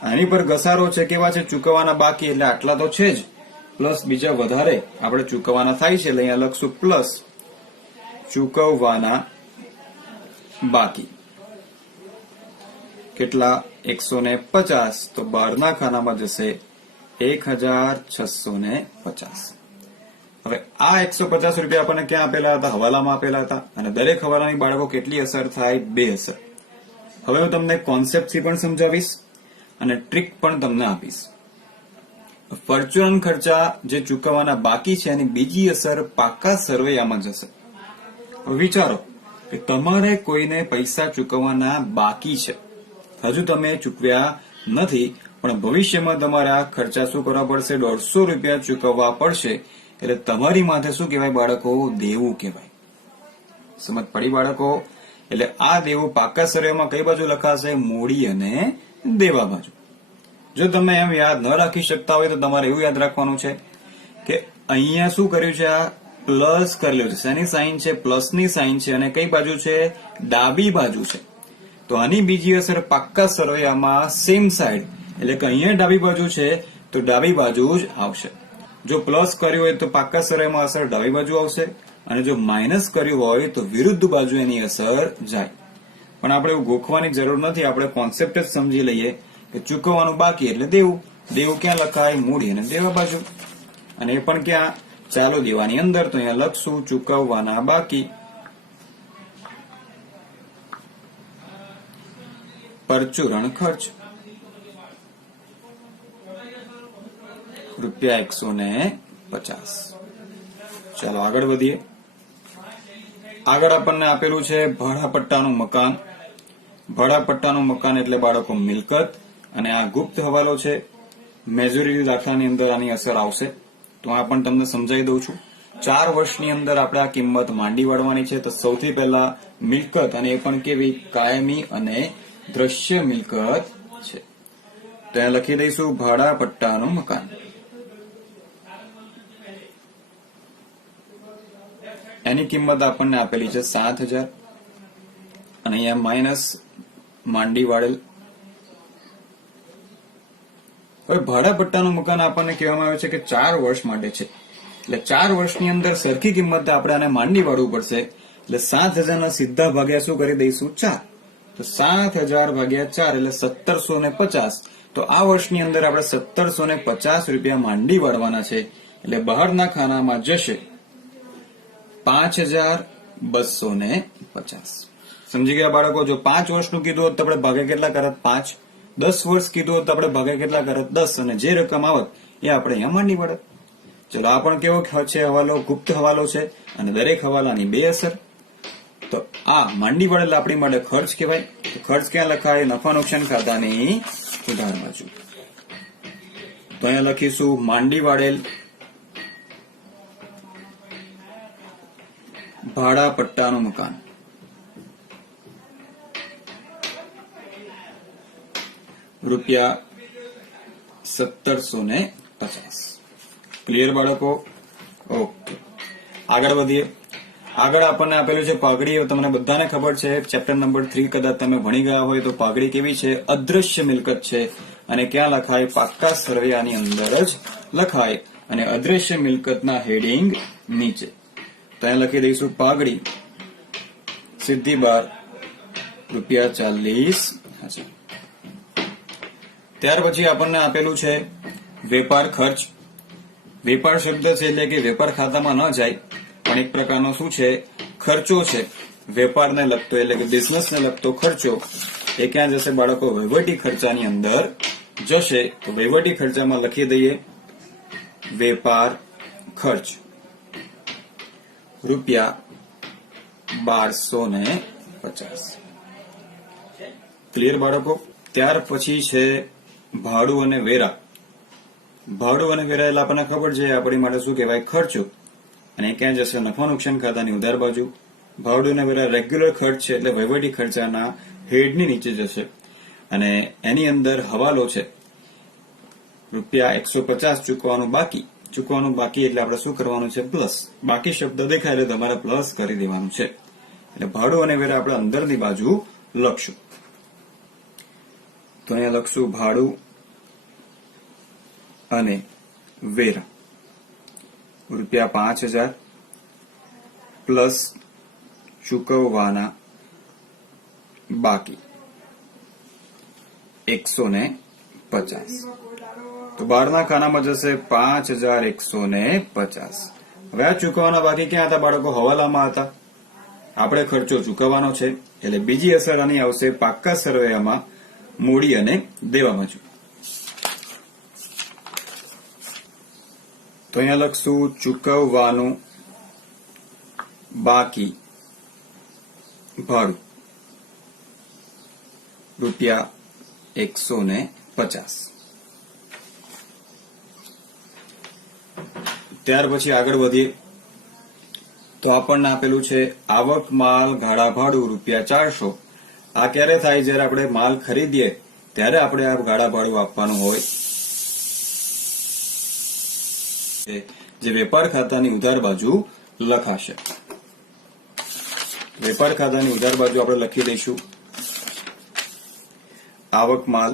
આની પર ઘસારો છે, કેવા છે? ચૂકવવાના બાકી, એટલે આટલા તો છે જ, પ્લસ બીજા વધારે આપણે ચૂકવવાના થાય છે, એટલે અહીંયા લખશું પ્લસ ચૂકવવાના બાકી. કેટલા? 150. તો બહારના ખાનામાં જશે 1,650. હવે આ ₹150 આપણને ક્યાં આપેલા હતા? હવાલામાં આપેલા હતા. અને દરેક હવાલાની બાળકો કેટલી અસર થાય? 2 અસર. હવે હું તમને કોન્સેપ્ટથી પણ સમજાવીશ અને ટ્રીક પણ તમને આપીશ. પરચુરણ ખર્ચા જે ચૂકવવાના બાકી છે એની બીજી અસર પાકા સરવૈયામાં જશે. હવે વિચારો કે તમારે કોઈને પૈસા ચૂકવવાના બાકી છે, હજુ તમે ચૂકવ્યા નથી, પણ ભવિષ્યમાં તમારે આ ખર્ચા શું કરવા પડશે? ₹150 ચૂકવવા પડશે. એટલે તમારી માથે શું કહેવાય બાળકો? દેવું કહેવાય. સમજ પડી બાળકો? એટલે આ દેવું પાકા સરવૈયામાં કઈ બાજુ લખાશે? મૂડી અને દેવા બાજુ. જો તમે એમ યાદ ન રાખી શકતા હોય તો તમારે એવું યાદ રાખવાનું છે કે અહીંયા શું કર્યું છે? આ પ્લસ કરેલું છે. શેની સાઇન છે? પ્લસની સાઇન છે, અને કઈ બાજુ છે? ડાબી બાજુ છે. તો આની બીજી અસર પાકા સરવૈયામાં સેમ સાઈડ, એટલે કે અહીંયા ડાબી બાજુ છે તો ડાબી બાજુ જ આવશે. જો પ્લસ કર્યું હોય તો પાકા સરવૈયામાં અસર ડાબી બાજુ આવશે, અને જો માઇનસ કર્યું હોય તો વિરુદ્ધ બાજુ એની અસર જાય. પણ આપણે એવું ગોખવાની જરૂર નથી, આપણે કોન્સેપ્ટ જ સમજી લઈએ કે ચૂકવવાનું બાકી એટલે દેવું. દેવું ક્યાં લખાય? મૂડી અને દેવા બાજુ. અને એ પણ ક્યાં? ચાલુ દેવાની અંદર. તો અહીંયા લખશું ચૂકવવાના બાકી. પરચુરણ ખર્ચ ₹150. ચાલો આગળ વધીએ. આગળ આપણને આપેલું છે ભાડાપટ્ટાનું મકાન. ભાડાપટ્ટાનું મકાન એટલે બાળકો મિલકત, અને આ ગુપ્ત હવાલો છે. મેજોરિટી દાખલાની અંદર આની અસર આવશે, તો આ પણ તમને સમજાવી દઉં છું. 4 વર્ષની અંદર આપણે આ કિંમત માંડી વાળવાની છે. તો સૌથી પહેલા મિલકત, અને એ પણ કેવી? કાયમી અને દ્રશ્ય મિલકત છે. તો અહીંયા લખી દઈશું ભાડાપટ્ટાનું મકાન. એની કિંમત આપણને આપેલી છે 7,000 અને અહીંયા માઇનસ માંડી વાળેલ. હવે ભાડા પટ્ટાનું મકાન આપણને કહેવામાં આવે છે કે 4 વર્ષ માટે છે, એટલે 4 વર્ષની અંદર સરખી કિંમત આપણે આને માંડી વાળવું પડશે. એટલે 7,000 ના સીધા ભાગ્યા શું કરી દઈશું? 4. તો 7,000 ભાગ્યા 4 એટલે 1,750. તો આ વર્ષની અંદર આપણે 1,750 રૂપિયા માંડી વાળવાના છે. એટલે બહારના ખાનામાં જશે 5,250. સમજી ગયા બાળકો? જો 5 વર્ષનું કીધું હોત તો આપણે ભાગે કેટલા કરત? 5. 10 વર્ષ કીધું હોત તો આપણે ભાગે કેટલા કરત? 10. અને જે રકમ આવત એ આપણે અહીંયા માંડી વળત. ચલો, આ પણ કેવો છે હવાલો? ગુપ્ત હવાલો છે અને દરેક હવાલાની 2 અસર. તો આ માંડી વળેલ આપણી માટે ખર્ચ કહેવાય. તો ખર્ચ ક્યાં લખાય? નફા નુકસાન ખાતાની ઉધાર બાજુ. તો અહીંયા લખીશું માંડી વાળેલ ભાડા પટ્ટાનું મકાન રૂપિયા 1,750. ક્લિયર બાળકો? ઓકે, આગળ વધીએ. આગળ આપણને આપેલું છે પાઘડી. તમને બધાને ખબર છે, ચેપ્ટર નંબર 3 કદાચ તમે ભણી ગયા હોય તો પાઘડી કેવી છે? અદ્રશ્ય મિલકત છે. અને ક્યાં લખાય? પાક્કા સરવૈયાની અંદર જ લખાય અને અદ્રશ્ય મિલકતના હેડિંગ નીચે. તો અહીંયા લખી દઈશું પાઘડી સીધી બાર રૂપિયા 40,000. ત્યાર પછી આપણને આપેલું છે વેપાર ખર્ચ. વેપાર શબ્દ છે એટલે કે વેપાર ખાતામાં ન જાય, પણ એક પ્રકારનો શું છે? ખર્ચો છે. વેપારને લગતો એટલે કે બિઝનેસને લગતો ખર્ચો. એ ક્યાં જશે બાળકો? વહીવટી ખર્ચાની અંદર જશે. તો વહીવટી ખર્ચામાં લખી દઈએ વેપાર ખર્ચ રૂપિયા 1,250. ક્લિયર બાળકો? ત્યાર પછી છે ભાડું અને વેરા. ભાડું અને વેરા એટલે આપણને ખબર છે આપણી માટે શું કહેવાય? ખર્ચો. અને ક્યાં જશે? નફા નુકસાન ખાતાની ઉધાર બાજુ. ભાડું અને વેરા રેગ્યુલર ખર્ચ છે એટલે વહીવટી ખર્ચાના હેડની નીચે જશે. અને એની અંદર હવાલો છે રૂપિયા 150 ચૂકવવાનું બાકી. ચૂકવવાનું બાકી એટલે આપણે શું કરવાનું છે? પ્લસ. બાકી શબ્દ દેખાય એટલે તમારે પ્લસ કરી દેવાનું છે. એટલે ભાડું અને વેરા આપણે અંદરની બાજુ લખશું. તો અહીંયા લખશું ભાડું અને વેરા રૂપિયા 5,000 પ્લસ ચૂકવવાના બાકી 150. તો બહારના ખાનામાં જશે 5,150. હવે આ ચૂકવવાના બાકી ક્યાં હતા બાળકો? હવાલામાં હતા. આપણે ખર્ચો ચૂકવવાનો છે એટલે બીજી અસર આની આવશે પાક્કા સરવૈયામાં મૂડી અને દેવા બાજુ. તો અહીંયા લખશું ચૂકવવાનું બાકી ભાડું રૂપિયા 150. ત્યાર પછી આગળ વધીએ તો આપણને આપેલું છે આવક માલ ભાડા ભાડું રૂપિયા 400. આ ક્યારે થાય? જયારે આપણે માલ ખરીદીએ ત્યારે આપણે આ ભાડા ભાડું આપવાનું હોય. જે વેપાર ખાતાની ઉધાર બાજુ લખાશે. વેપાર ખાતાની ઉધાર બાજુ આપણે લખી દઈશું આવક માલ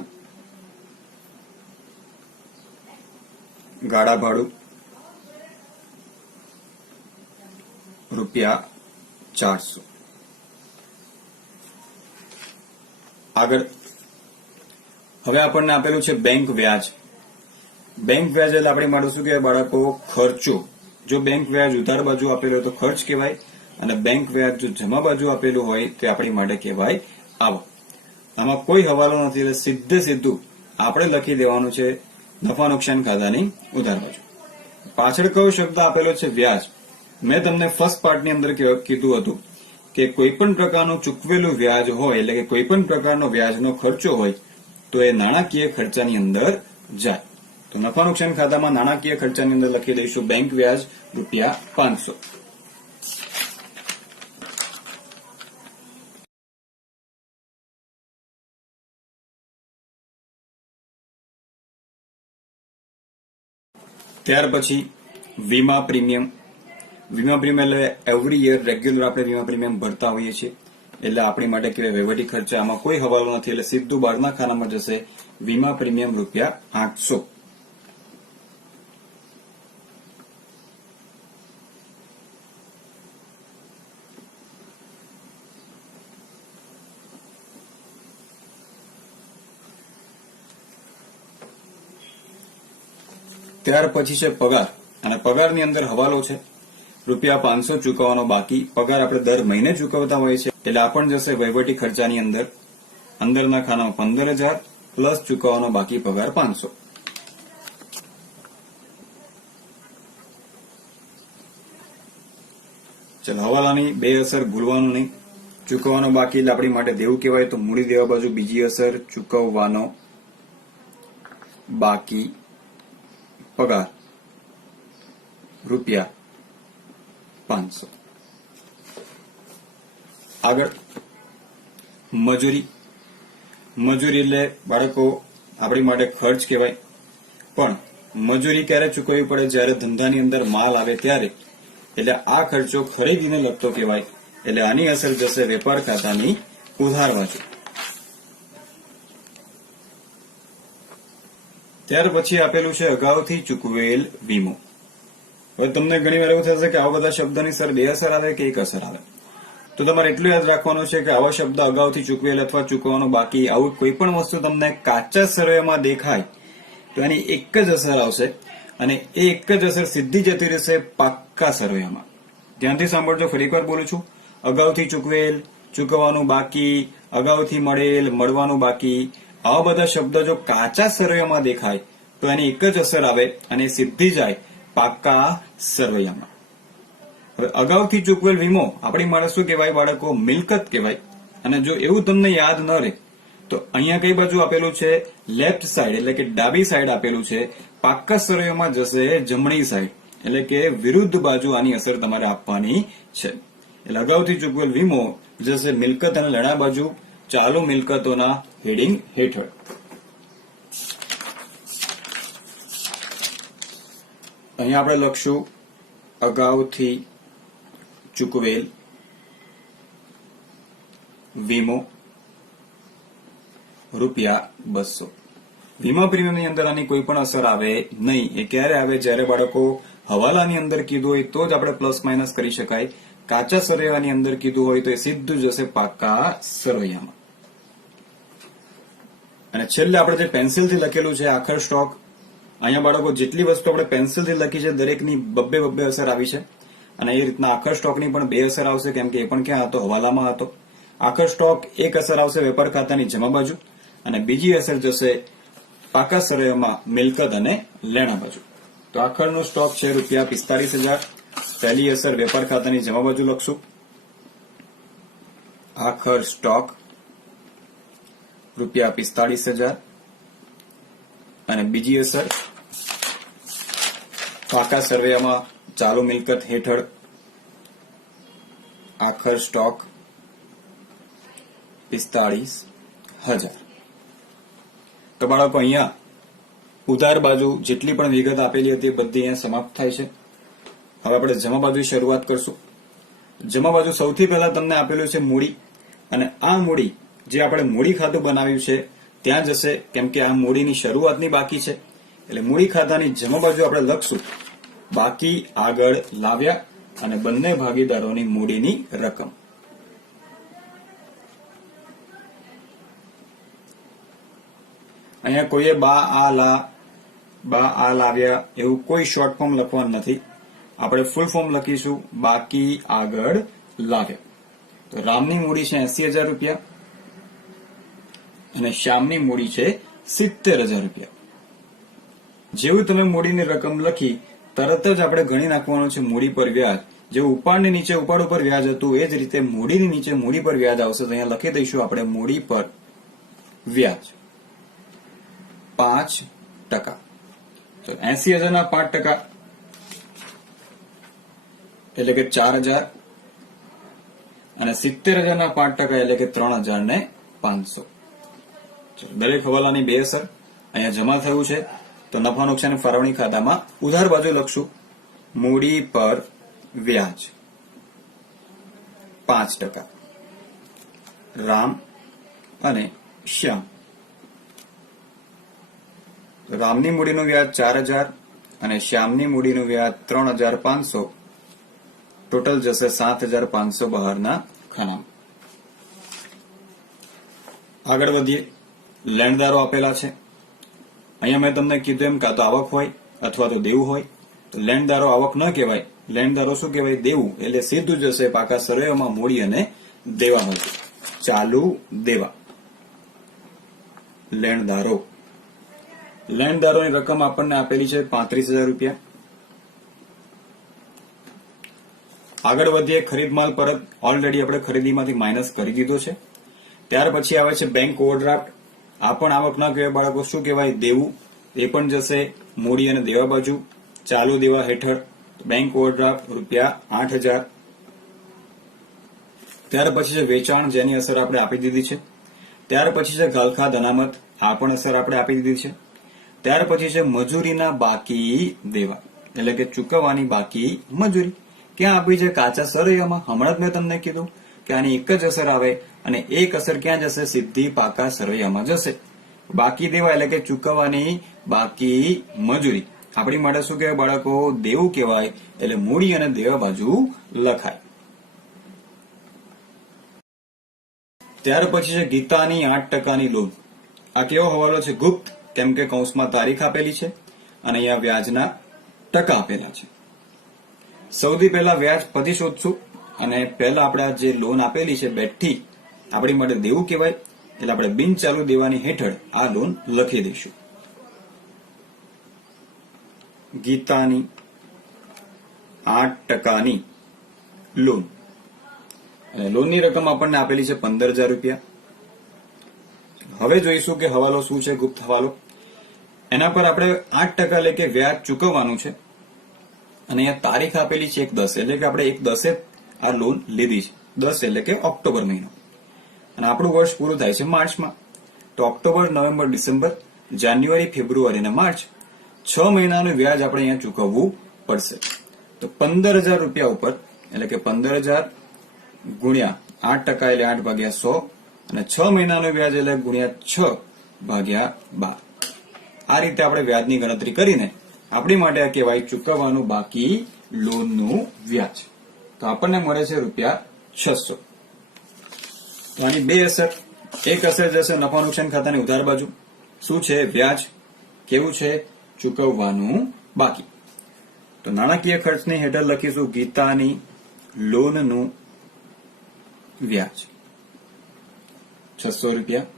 ગાળા ભાડું રૂપિયા 400. આગળ હવે આપણને આપેલું છે બેંક વ્યાજ. બેંક વ્યાજ એટલે આપણે માટે શું કહેવાય બાળકો? ખર્ચો. જો બેંક વ્યાજ ઉધાર બાજુ આપેલું હોય તો ખર્ચ કહેવાય, અને બેંક વ્યાજ જો જમા બાજુ આપેલું હોય તો આપણી માટે કહેવાય આવક. આમાં કોઈ હવાલો નથી એટલે સીધું આપણે લખી દેવાનું છે નફા નુકસાન ખાતાની ઉધાર બાજુ. પાછળ કયો શબ્દ આપેલો છે? વ્યાજ. મેં તમને ફર્સ્ટ પાર્ટની અંદર કીધું હતું કે કોઈ પણ પ્રકારનું ચૂકવેલું વ્યાજ હોય એટલે કે કોઈ પણ પ્રકારનો વ્યાજનો ખર્ચો હોય તો એ નાણાકીય ખર્ચાની અંદર જાય. તો નફા નુકસાન ખાતામાં નાણાકીય ખર્ચાની અંદર લખી દઈશું બેંક વ્યાજ રૂપિયા 500. ત્યાર પછી વીમા પ્રીમિયમ. વીમા પ્રીમિયમ એટલે એવરી યર રેગ્યુલર આપણે વીમા પ્રીમિયમ ભરતા હોઈએ છીએ, એટલે આપણી માટે કહેવાય વહીવટી ખર્ચા. આમાં કોઈ હવાલો નથી, એટલે સીધું બહારના ખાનામાં જશે વીમા પ્રીમિયમ ₹800. ત્યાર પછી છે પગાર, અને પગારની અંદર હવાલો છે ₹500 ચૂકવવાનો બાકી. પગાર આપણે દર મહિને ચૂકવતા હોય છે, એટલે આ પણ જશે વહીવટી ખર્ચાની અંદર. અંદરના ખાનામાં 15,000 પ્લસ ચૂકવવાનો બાકી પગાર 500. ચલો, હવાલાની બે અસર ભૂલવાનું નહીં. ચૂકવવાનો બાકી એટલે આપણી માટે દેવું કહેવાય, તો મૂડી દેવા બાજુ બીજી અસર ચૂકવવાનો બાકી પગાર ₹500. આગળ મજૂરી. મજૂરી એટલે બાળકો આપણી માટે ખર્ચ કહેવાય, પણ મજૂરી ક્યારે ચૂકવવી પડે? જ્યારે ધંધાની અંદર માલ આવે ત્યારે. એટલે આ ખર્ચો ખરીદીને લગતો કહેવાય, એટલે આની અસર જશે વેપાર ખાતાની ઉધાર બાજુ. ત્યાર પછી આપેલું છે અગાઉથી ચૂકવેલ વીમો. હવે તમને ઘણી વાર એવું થશે કે આવા બધા શબ્દની સર બે અસર આવે કે એક અસર આવે, તો તમારે એટલું યાદ રાખવાનું છે કે આવા શબ્દ અગાઉથી ચૂકવેલ અથવા ચૂકવવાનો બાકી, આવું કોઈ પણ વસ્તુ તમને કાચા સર્વેમાં દેખાય તો એની એક જ અસર આવશે, અને એ એક જ અસર સીધી જતી રહેશે પાક્કા સર્વેમાં. ધ્યાનથી સાંભળજો, ફરીવાર બોલું છું. અગાઉથી ચૂકવેલ, ચૂકવવાનું બાકી, અગાઉથી મળેલ, મળવાનું બાકી, આવા બધા શબ્દ જો કાચા સર્વેમાં દેખાય તો એની એક જ અસર આવે અને સીધી જાય પાક્કા સર્વૈયામાં. હવે અગાઉથી ચૂકવેલ વીમો આપણી માટે શું કહેવાય બાળકો? મિલકત કહેવાય. અને જો એવું તમને યાદ ન રહે તો અહીંયા કઈ બાજુ આપેલું છે? લેફ્ટ સાઈડ, એટલે કે ડાબી સાઈડ આપેલું છે. પાક્કા સર્વેમાં જશે જમણી સાઈડ, એટલે કે વિરુદ્ધ બાજુ આની અસર તમારે આપવાની છે. એટલે અગાઉથી ચૂકવેલ વીમો જશે મિલકત અને લેણા બાજુ, ચાલુ મિલકતોના હેડિંગ હેઠળ. અહીંયા આપણે લખશું અગાઉથી ચૂકવેલ વીમો ₹200. વીમા પ્રીમિયમની અંદર આની કોઈ પણ અસર આવે નહીં. એ ક્યારે આવે? જ્યારે બાળકો હવાલાની અંદર કીધું હોય તો જ આપણે પ્લસ માઇનસ કરી શકાય. કાચા સરવૈયાની અંદર કીધું હોય તો એ સીધું જશે પાક્કા સરવૈયામાં. અને છેલ્લે આપણે જે પેન્સિલથી લખેલું છે આખર સ્ટોક, અહીંયા બાળકો જેટલી વસ્તુ આપણે પેન્સિલથી લખી છે દરેકની બબ્બે અસર આવી છે, અને એ રીતના આખર સ્ટોકની પણ બે અસર આવશે, કેમ કે એ પણ ક્યાં હતો? હવાલામાં હતો. આખર સ્ટોક એક અસર આવશે વેપાર ખાતાની જમા બાજુ, અને બીજી અસર જશે પાકા સરવૈયામાં મિલકત અને લેણા બાજુ. તો આખરનો સ્ટોક છે ₹45,000. પહેલી અસર વેપાર ખાતાની જમા બાજુ લખશું, આખર સ્ટોક ₹45,000, અને બીજી અસર પાકા સરવૈયામાં ચાલુ મિલકત હેઠળ આખર સ્ટોક ₹45,000. તો બાળકો અહીંયા ઉધાર બાજુ જેટલી પણ વિગત આપેલી હતી બધી અહીંયા સમાપ્ત થાય છે. હવે આપણે જમા બાજુ શરૂઆત કરશું. જમા બાજુ સૌથી પહેલા તમને આપેલું છે મૂડી, અને આ મૂડી જે આપણે મૂડી ખાતું બનાવ્યું છે ત્યાં જશે, કેમ કે આ મૂડીની શરૂઆતની બાકી છે. એટલે મૂડી ખાતાની જમા બાજુ આપણે લખશું બાકી આગળ લાવ્યા અને બંને ભાગીદારોની મૂડીની રકમ. અહીંયા કોઈએ બા આ લાવ્યા એવું કોઈ શોર્ટ ફોર્મ લખવાનું નથી. આપણે ફૂલ ફોર્મ લખીશું બાકી આગળ લાવ્યા. તો રામની મૂડી છે ₹80,000 અને શ્યામની મૂડી છે ₹70,000. જેવું તમે મૂડીની રકમ લખી તરત જ આપણે ગણી નાખવાનું છે મૂડી પર વ્યાજ. જેવું ઉપાડની નીચે ઉપાડ ઉપર વ્યાજ હતું એ જ રીતે મૂડીની નીચે મૂડી પર વ્યાજ આવશે. તો અહીંયા લખી દઈશું આપણે મૂડી પર વ્યાજ 5%. તો 80,000 ના 5% એટલે કે 4,000, અને 70,000 ના 5% એટલે કે 3,500. દરેક હવાલાની બે અસર અહીંયા જમા થયું છે. તો નફા નુકસાન ફાળવણી ખાતામાં ઉધાર બાજુ લખશું મૂડી પર વ્યાજ 5%. રામ અને શ્યામ. રામની મૂડીનું વ્યાજ 4000 અને શ્યામની મૂડીનું વ્યાજ 3500. ટોટલ જશે 7500 બહારના ખાનામાં. આગળ વધીએ. લેણદારો આપેલા છે. અહીંયા મેં તમને કીધું એમ કાં તો આવક હોય અથવા તો દેવું હોય. તો લેણદારો આવક ન કહેવાય, લેણદારો શું કહેવાય? દેવું. એટલે સીધું જશે પાકા સરવૈયામાં મૂડી અને દેવા બાજુ. ચાલુ દેવા. લેણદારો. લેણદારોની રકમ આપણને આપેલી છે 35,000 રૂપિયા. આગળ વધીએ. ખરીદ માલ પરત ઓલરેડી આપણે ખરીદીમાંથી માઇનસ કરી દીધો છે. ત્યાર પછી આવે છે બેંક ઓવરડ્રાફ્ટ. આ પણ આવક ના કહેવાય બાળકો, શું કહેવાય? દેવું. એ પણ જશે મૂડી અને દેવા બાજુ. ચાલુ દેવા હેઠળ. બેંક ઓવરડ્રાફ્ટ રૂપિયા 8,000. ત્યાર પછી છે વેચાણ, જેની અસર આપણે આપી દીધી છે. ત્યાર પછી છે ગાલખાદ અનામત. આ પણ અસર આપણે આપી દીધી છે. ત્યાર પછી છે મજૂરીના બાકી દેવા, એટલે કે ચૂકવવાની બાકી મજૂરી. ક્યાં આપી છે? કાચા સરવૈયામાં. હમણાં જ મેં તમને કીધું કે આની એક જ અસર આવે અને એક અસર ક્યાં જશે? સીધી પાકા સરવૈયામાં જશે. બાકી દેવા એટલે કે ચૂકવવાની બાકી મજૂરી. આપણી માટે શું કહેવાય બાળકો? દેવું કહેવાય. એટલે મૂડી અને દેવા બાજુ લખાય. ત્યાર પછી છે ગીતાની 8%ની લોન. આ કેવો હવાલો છે? ગુપ્ત, કેમ કે કૌંસમાં તારીખ આપેલી છે અને અહીંયા વ્યાજના ટકા આપેલા છે. સૌથી પહેલા વ્યાજ પછી શોધશું અને પહેલા આપણે જે લોન આપેલી છે બેઠી આપણી માટે દેવું કહેવાય. એટલે આપણે બિનચાલુ દેવાની હેઠળ આ લોન લખી દઈશું. ગીતાની 8%ની લોન. અને લોનની રકમ આપણને આપેલી છે 15,000 રૂપિયા. હવે જોઈશું કે હવાલો શું છે, ગુપ્ત હવાલો. એના પર આપણે 8% એટલે કે વ્યાજ ચૂકવવાનું છે અને અહીંયા તારીખ આપેલી છે 1/10, એટલે કે આપણે 1/10 આ લોન લીધી છે. 10 એટલે કે ઓક્ટોબર મહિનો અને આપણું વર્ષ પૂરું થાય છે માર્ચમાં. તો ઓક્ટોબર, નવેમ્બર, ડિસેમ્બર, જાન્યુઆરી, ફેબ્રુઆરી અને માર્ચ 6 મહિનાનું વ્યાજ આપણે અહીંયા ચૂકવવું પડશે. તો 15,000 રૂપિયા ઉપર એટલે કે 15,000 ગુણ્યા 8% એટલે 8/100 અને 6 મહિનાનું વ્યાજ એટલે ગુણ્યા 6/12. આ રીતે આપણે વ્યાજની ગણતરી કરીને આપણી માટે આ કહેવાય ચૂકવવાનું બાકી લોનનું વ્યાજ. તો આપણને મળે છે રૂપિયા 600. તો આની બે અસર. એક અસર જશે નફા નુકસાન ખાતાની ઉધાર બાજુ. શું છે? વ્યાજ. કેવું છે? ચૂકવવાનું બાકી. તો નાણાકીય ખર્ચની હેઠળ લખીશું ગીતાની લોનનું વ્યાજ 600 રૂપિયા.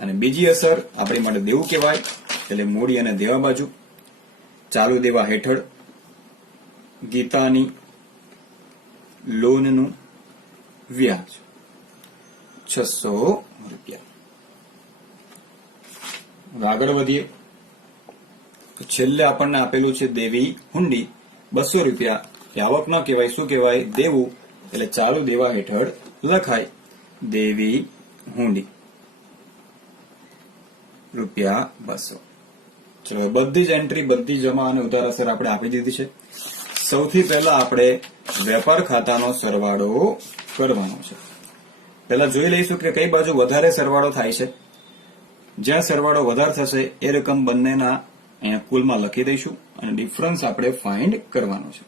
અને બીજી અસર આપણી માટે દેવું કહેવાય, એટલે મૂડી અને દેવા બાજુ. ચાલુ દેવા હેઠળ ગીતાની લોનનું વ્યાજ 600 રૂપિયા. આગળ વધીએ. છેલ્લે આપણને આપેલું છે દેવી હુંડી 200 રૂપિયા. આવક ન કહેવાય, શું કહેવાય? દેવું. એટલે ચાલુ દેવા હેઠળ લખાય દેવી હુંડી રૂપિયા 200. ચલો, બધી જ એન્ટ્રી, બધી જમા અને ઉધાર અસર આપણે આપી દીધી છે. સૌથી પહેલા આપણે વેપાર ખાતાનો સરવાળો કરવાનો છે. પહેલા જોઈ લઈશું કે કઈ બાજુ વધારે સરવાળો થાય છે. જ્યાં સરવાળો વધારે થશે એ રકમ બંનેના અહીંયા કુલમાં લખી દઈશું અને ડિફરન્સ આપણે ફાઇન્ડ કરવાનો છે.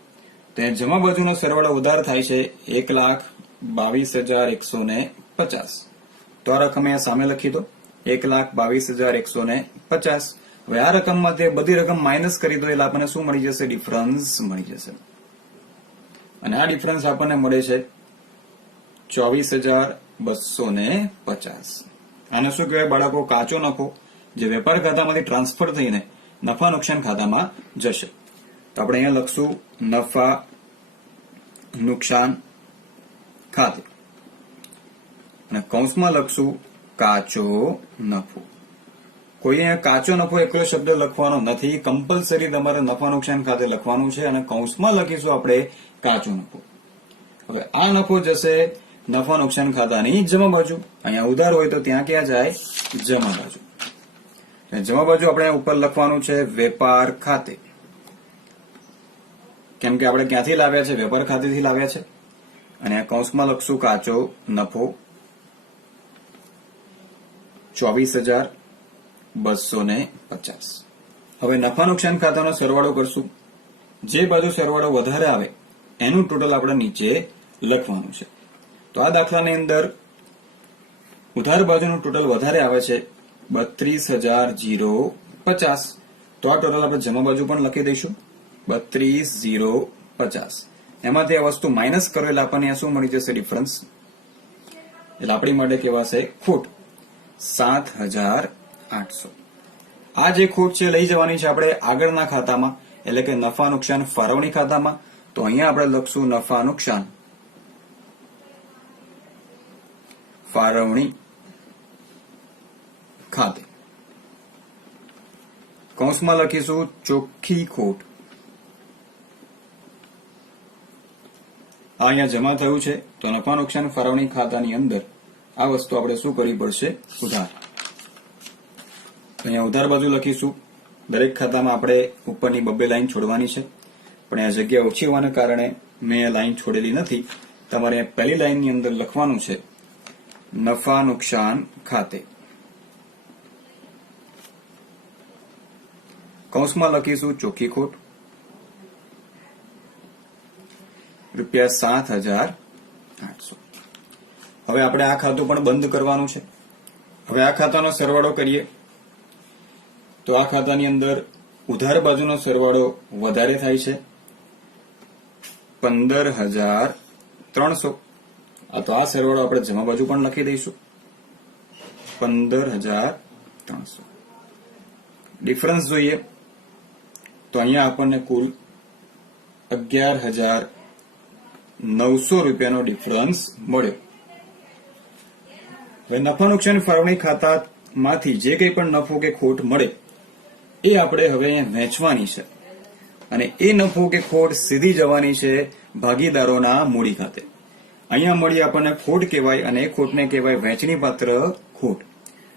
તો અહીંયા જમા બાજુનો સરવાળો વધારે થાય છે 1,22,150. તો આ રકમ અહીંયા સામે લખી દો 1,22,150. હવે આ રકમમાં તે બધી રકમ માઇનસ કરી દો એટલે આપણને શું મળી જશે? ડિફરન્સ મળી જશે. અને આ ડિફરન્સ આપણને મળે છે 24,250. આને શું કહેવાય બાળકો? કાચો નફો, જે વેપાર ખાતામાંથી ટ્રાન્સફર થઈને નફા નુકસાન ખાતામાં જશે. તો આપણે અહીંયા લખશું નફા નુકસાન ખાતે અને કૌંસમાં લખશું કાચો નફો. કોઈ અહીંયા કાચો નફો એકલો શબ્દ લખવાનો નથી, કમ્પલસરી તમારે નફા નુકસાન ખાતે લખવાનું છે અને કૌંસમાં લખીશું આપણે કાચો નફો. હવે આ નફો જશે નફા નુકસાન ખાતાની જમા બાજુ. અહીંયા ઉધાર હોય તો ત્યાં ક્યાં જાય? જમા બાજુ. જમા બાજુ આપણે ઉપર લખવાનું છે વેપાર ખાતે. કેમ કે આપણે ક્યાંથી લાવ્યા છે? વેપાર ખાતેથી લાવ્યા છે. અને આ કૌંસમાં લખશું કાચો નફો 24,250. હવે નફા નુકસાન ખાતાનો સરવાળો કરશું. જે બાજુ સરવાળો વધારે આવે એનું ટોટલ આપણે નીચે લખવાનું છે. તો આ દાખલાની અંદર ઉધાર બાજુનું ટોટલ વધારે આવે છે 32,050. તો આ ટોટલ આપણે જમા બાજુ પણ લખી દઈશું 32,050. એમાંથી આ વસ્તુ માઇનસ કરો એટલે આપણને શું મળી જશે? ડિફરન્સ. એટલે આપણી માટે કહેવાશે ખોટ 7,800. આ જે ખોટ છે લઈ જવાની છે આપણે આગળના ખાતામાં, એટલે કે નફા નુકસાન ફાળવણી ખાતામાં. તો અહીંયા આપણે લખશું નફા નુકસાન ફાળવણી ખાતે. કૌંસમાં લખીશું ચોખ્ખી ખોટ. આ અહીંયા જમા થયું છે તો નફા નુકસાન ફાળવણી ખાતાની અંદર આ વસ્તુ આપણે શું કરવી પડશે? ઉધાર. અહીંયા ઉધાર બાજુ લખીશું. દરેક ખાતામાં આપણે ઉપરની બબ્બે લાઈન છોડવાની છે, પણ આ જગ્યા ઓછી હોવાને કારણે મેં આ લાઈન છોડેલી નથી. તમારે પહેલી લાઈનની અંદર લખવાનું છે નફા નુકસાન ખાતે. કૌંસમાં લખીશું ચોખ્ખી ખોટ ₹7,800. હવે આપણે આ ખાતું પણ બંધ કરવાનું છે. હવે આ ખાતાનો સરવાળો કરીએ તો આ ખાતાની અંદર ઉધાર બાજુનો સરવાળો વધારે થાય છે 15,300. તો આ સરવાળો આપણે જમા બાજુ પણ લખી દઈશું 15,300. ડિફરન્સ જોઈએ તો અહીંયા આપણને કુલ 11,900 રૂપિયાનો ડિફરન્સ મળ્યો. હવે નફા નુકસાન ફાળવણી ખાતામાંથી જે કંઈ પણ નફો કે ખોટ મળે એ આપણે હવે અહીંયા વહેંચવાની છે, અને એ નફો કે ખોટ સીધી જવાની છે ભાગીદારોના મૂડી ખાતે. અહીંયા મળી આપણને ખોટ કહેવાય અને એ ખોટને કહેવાય વહેંચણી પાત્ર ખોટ.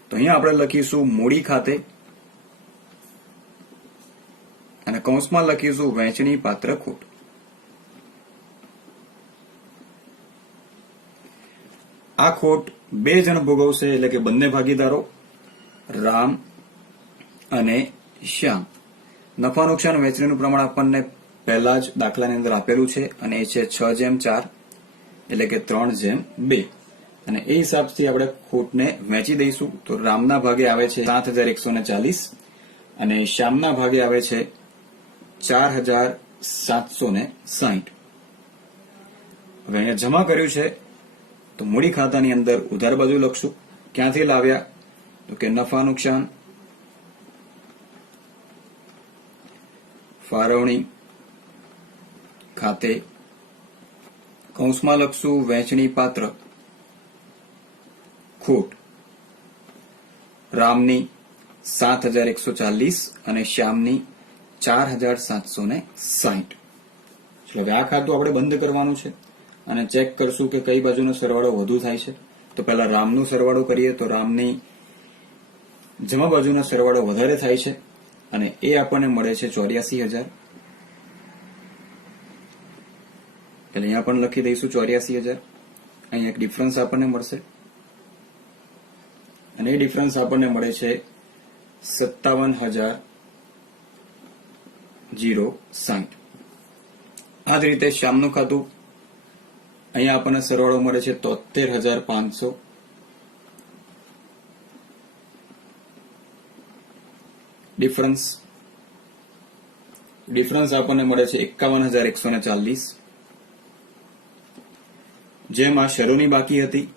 તો અહીંયા આપણે લખીશું મૂડી ખાતે અને કૌંસમાં લખીશું વહેંચણી પાત્ર ખોટ. આ ખોટ બે જણ ભોગવશે, એટલે કે બંને ભાગીદારો રામ અને શ્યામ. નફા નુકસાન વહેંચણીનું પ્રમાણ આપણને પહેલા જ દાખલાની અંદર આપેલું છે અને એ છે 6:4, એટલે કે 3:2. અને એ હિસાબથી આપણે ખોટને વહેંચી દઈશું. તો રામના ભાગે આવે છે 7,140 અને શ્યામના ભાગે આવે છે 4,760. હવે અહીંયા જમા કર્યું છે તો મૂડી ખાતાની અંદર ઉધાર બાજુ લખશું. ક્યાંથી લાવ્યા? તો કે નફા નુકસાન ફાળવણી ખાતે. કૌંસમાં લખશું વહેંચણી પાત્ર ખોટ. રામની 7,140 અને શ્યામની 4,760. હવે આ ખાતું આપણે બંધ કરવાનું છે અને ચેક કરશું કે કઈ બાજુનો સરવાળો વધુ થાય છે. તો પહેલા રામનો સરવાળો કરીએ તો રામની જમા બાજુનો સરવાળો વધારે થાય છે અને એ આપણને મળે છે 84,000. એટલે અહીંયા પણ લખી દઈશું 84,000. અહીંયા એક ડિફરન્સ આપણને મળશે અને એ ડિફરન્સ આપણને મળે છે 57,060. આ જ રીતે શ્યામનું ખાતું. અહીંયા આપણને સરવાળો મળે છે 73,500. ડિફરન્સ આપણને મળે છે 51,140. જેમ આ શરૂની બાકી હતી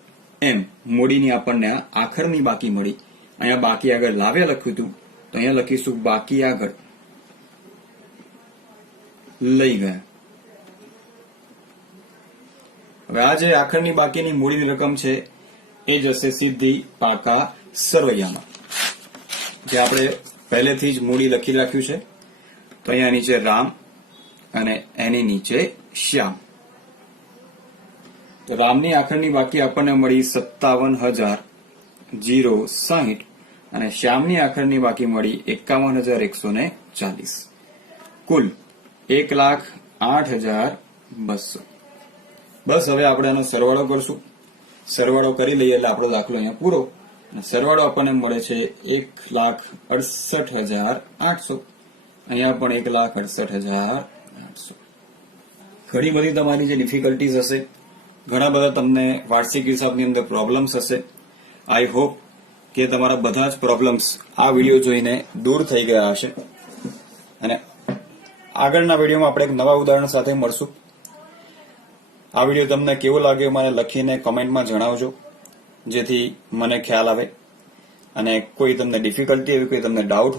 એમ મૂડીની આપણને આ આખરની બાકી મળી. અહીંયા બાકી આગળ લાવ્યા લખ્યું હતું તો અહીંયા લખીશું બાકી આગળ લઈ ગયા. હવે આ જે આખરની બાકીની મૂડીની રકમ છે એ જશે સીધી પાકા સરવૈયામાં, જે આપણે પહેલેથી જ મૂડી લખી રાખ્યું છે. તો અહીંયા નીચે રામ અને એની નીચે શ્યામ. તો રામની આખરની બાકી આપણને મળી 57,060 અને શ્યામની આખરની બાકી મળી 51,140. કુલ 8,200. બસ હવે આપણે એનો સરવાળો કરશું. સરવાળો કરી લઈએ એટલે આપણો દાખલો અહીંયા પૂરો. અને સરવાળો આપણને મળે છે 1,68,800. અહીંયા પણ 1,68,800. ઘણી બધી તમારી જે ડિફિકલ્ટીઝ હશે, ઘણા બધા તમને વાર્ષિક હિસાબની અંદર પ્રોબ્લેમ્સ હશે. આઈ હોપ કે તમારા બધા જ પ્રોબ્લેમ્સ આ વિડીયો જોઈને દૂર થઈ ગયા હશે. અને આગળના વિડીયોમાં આપણે એક નવા ઉદાહરણ સાથે મળશું. આ વિડીયો તમને કેવો લાગ્યો મને લખીને કમેન્ટમાં જણાવજો, જેથી મને ખ્યાલ આવે. અને કોઈ તમને ડિફિકલ્ટી હોય, કોઈ તમને ડાઉટ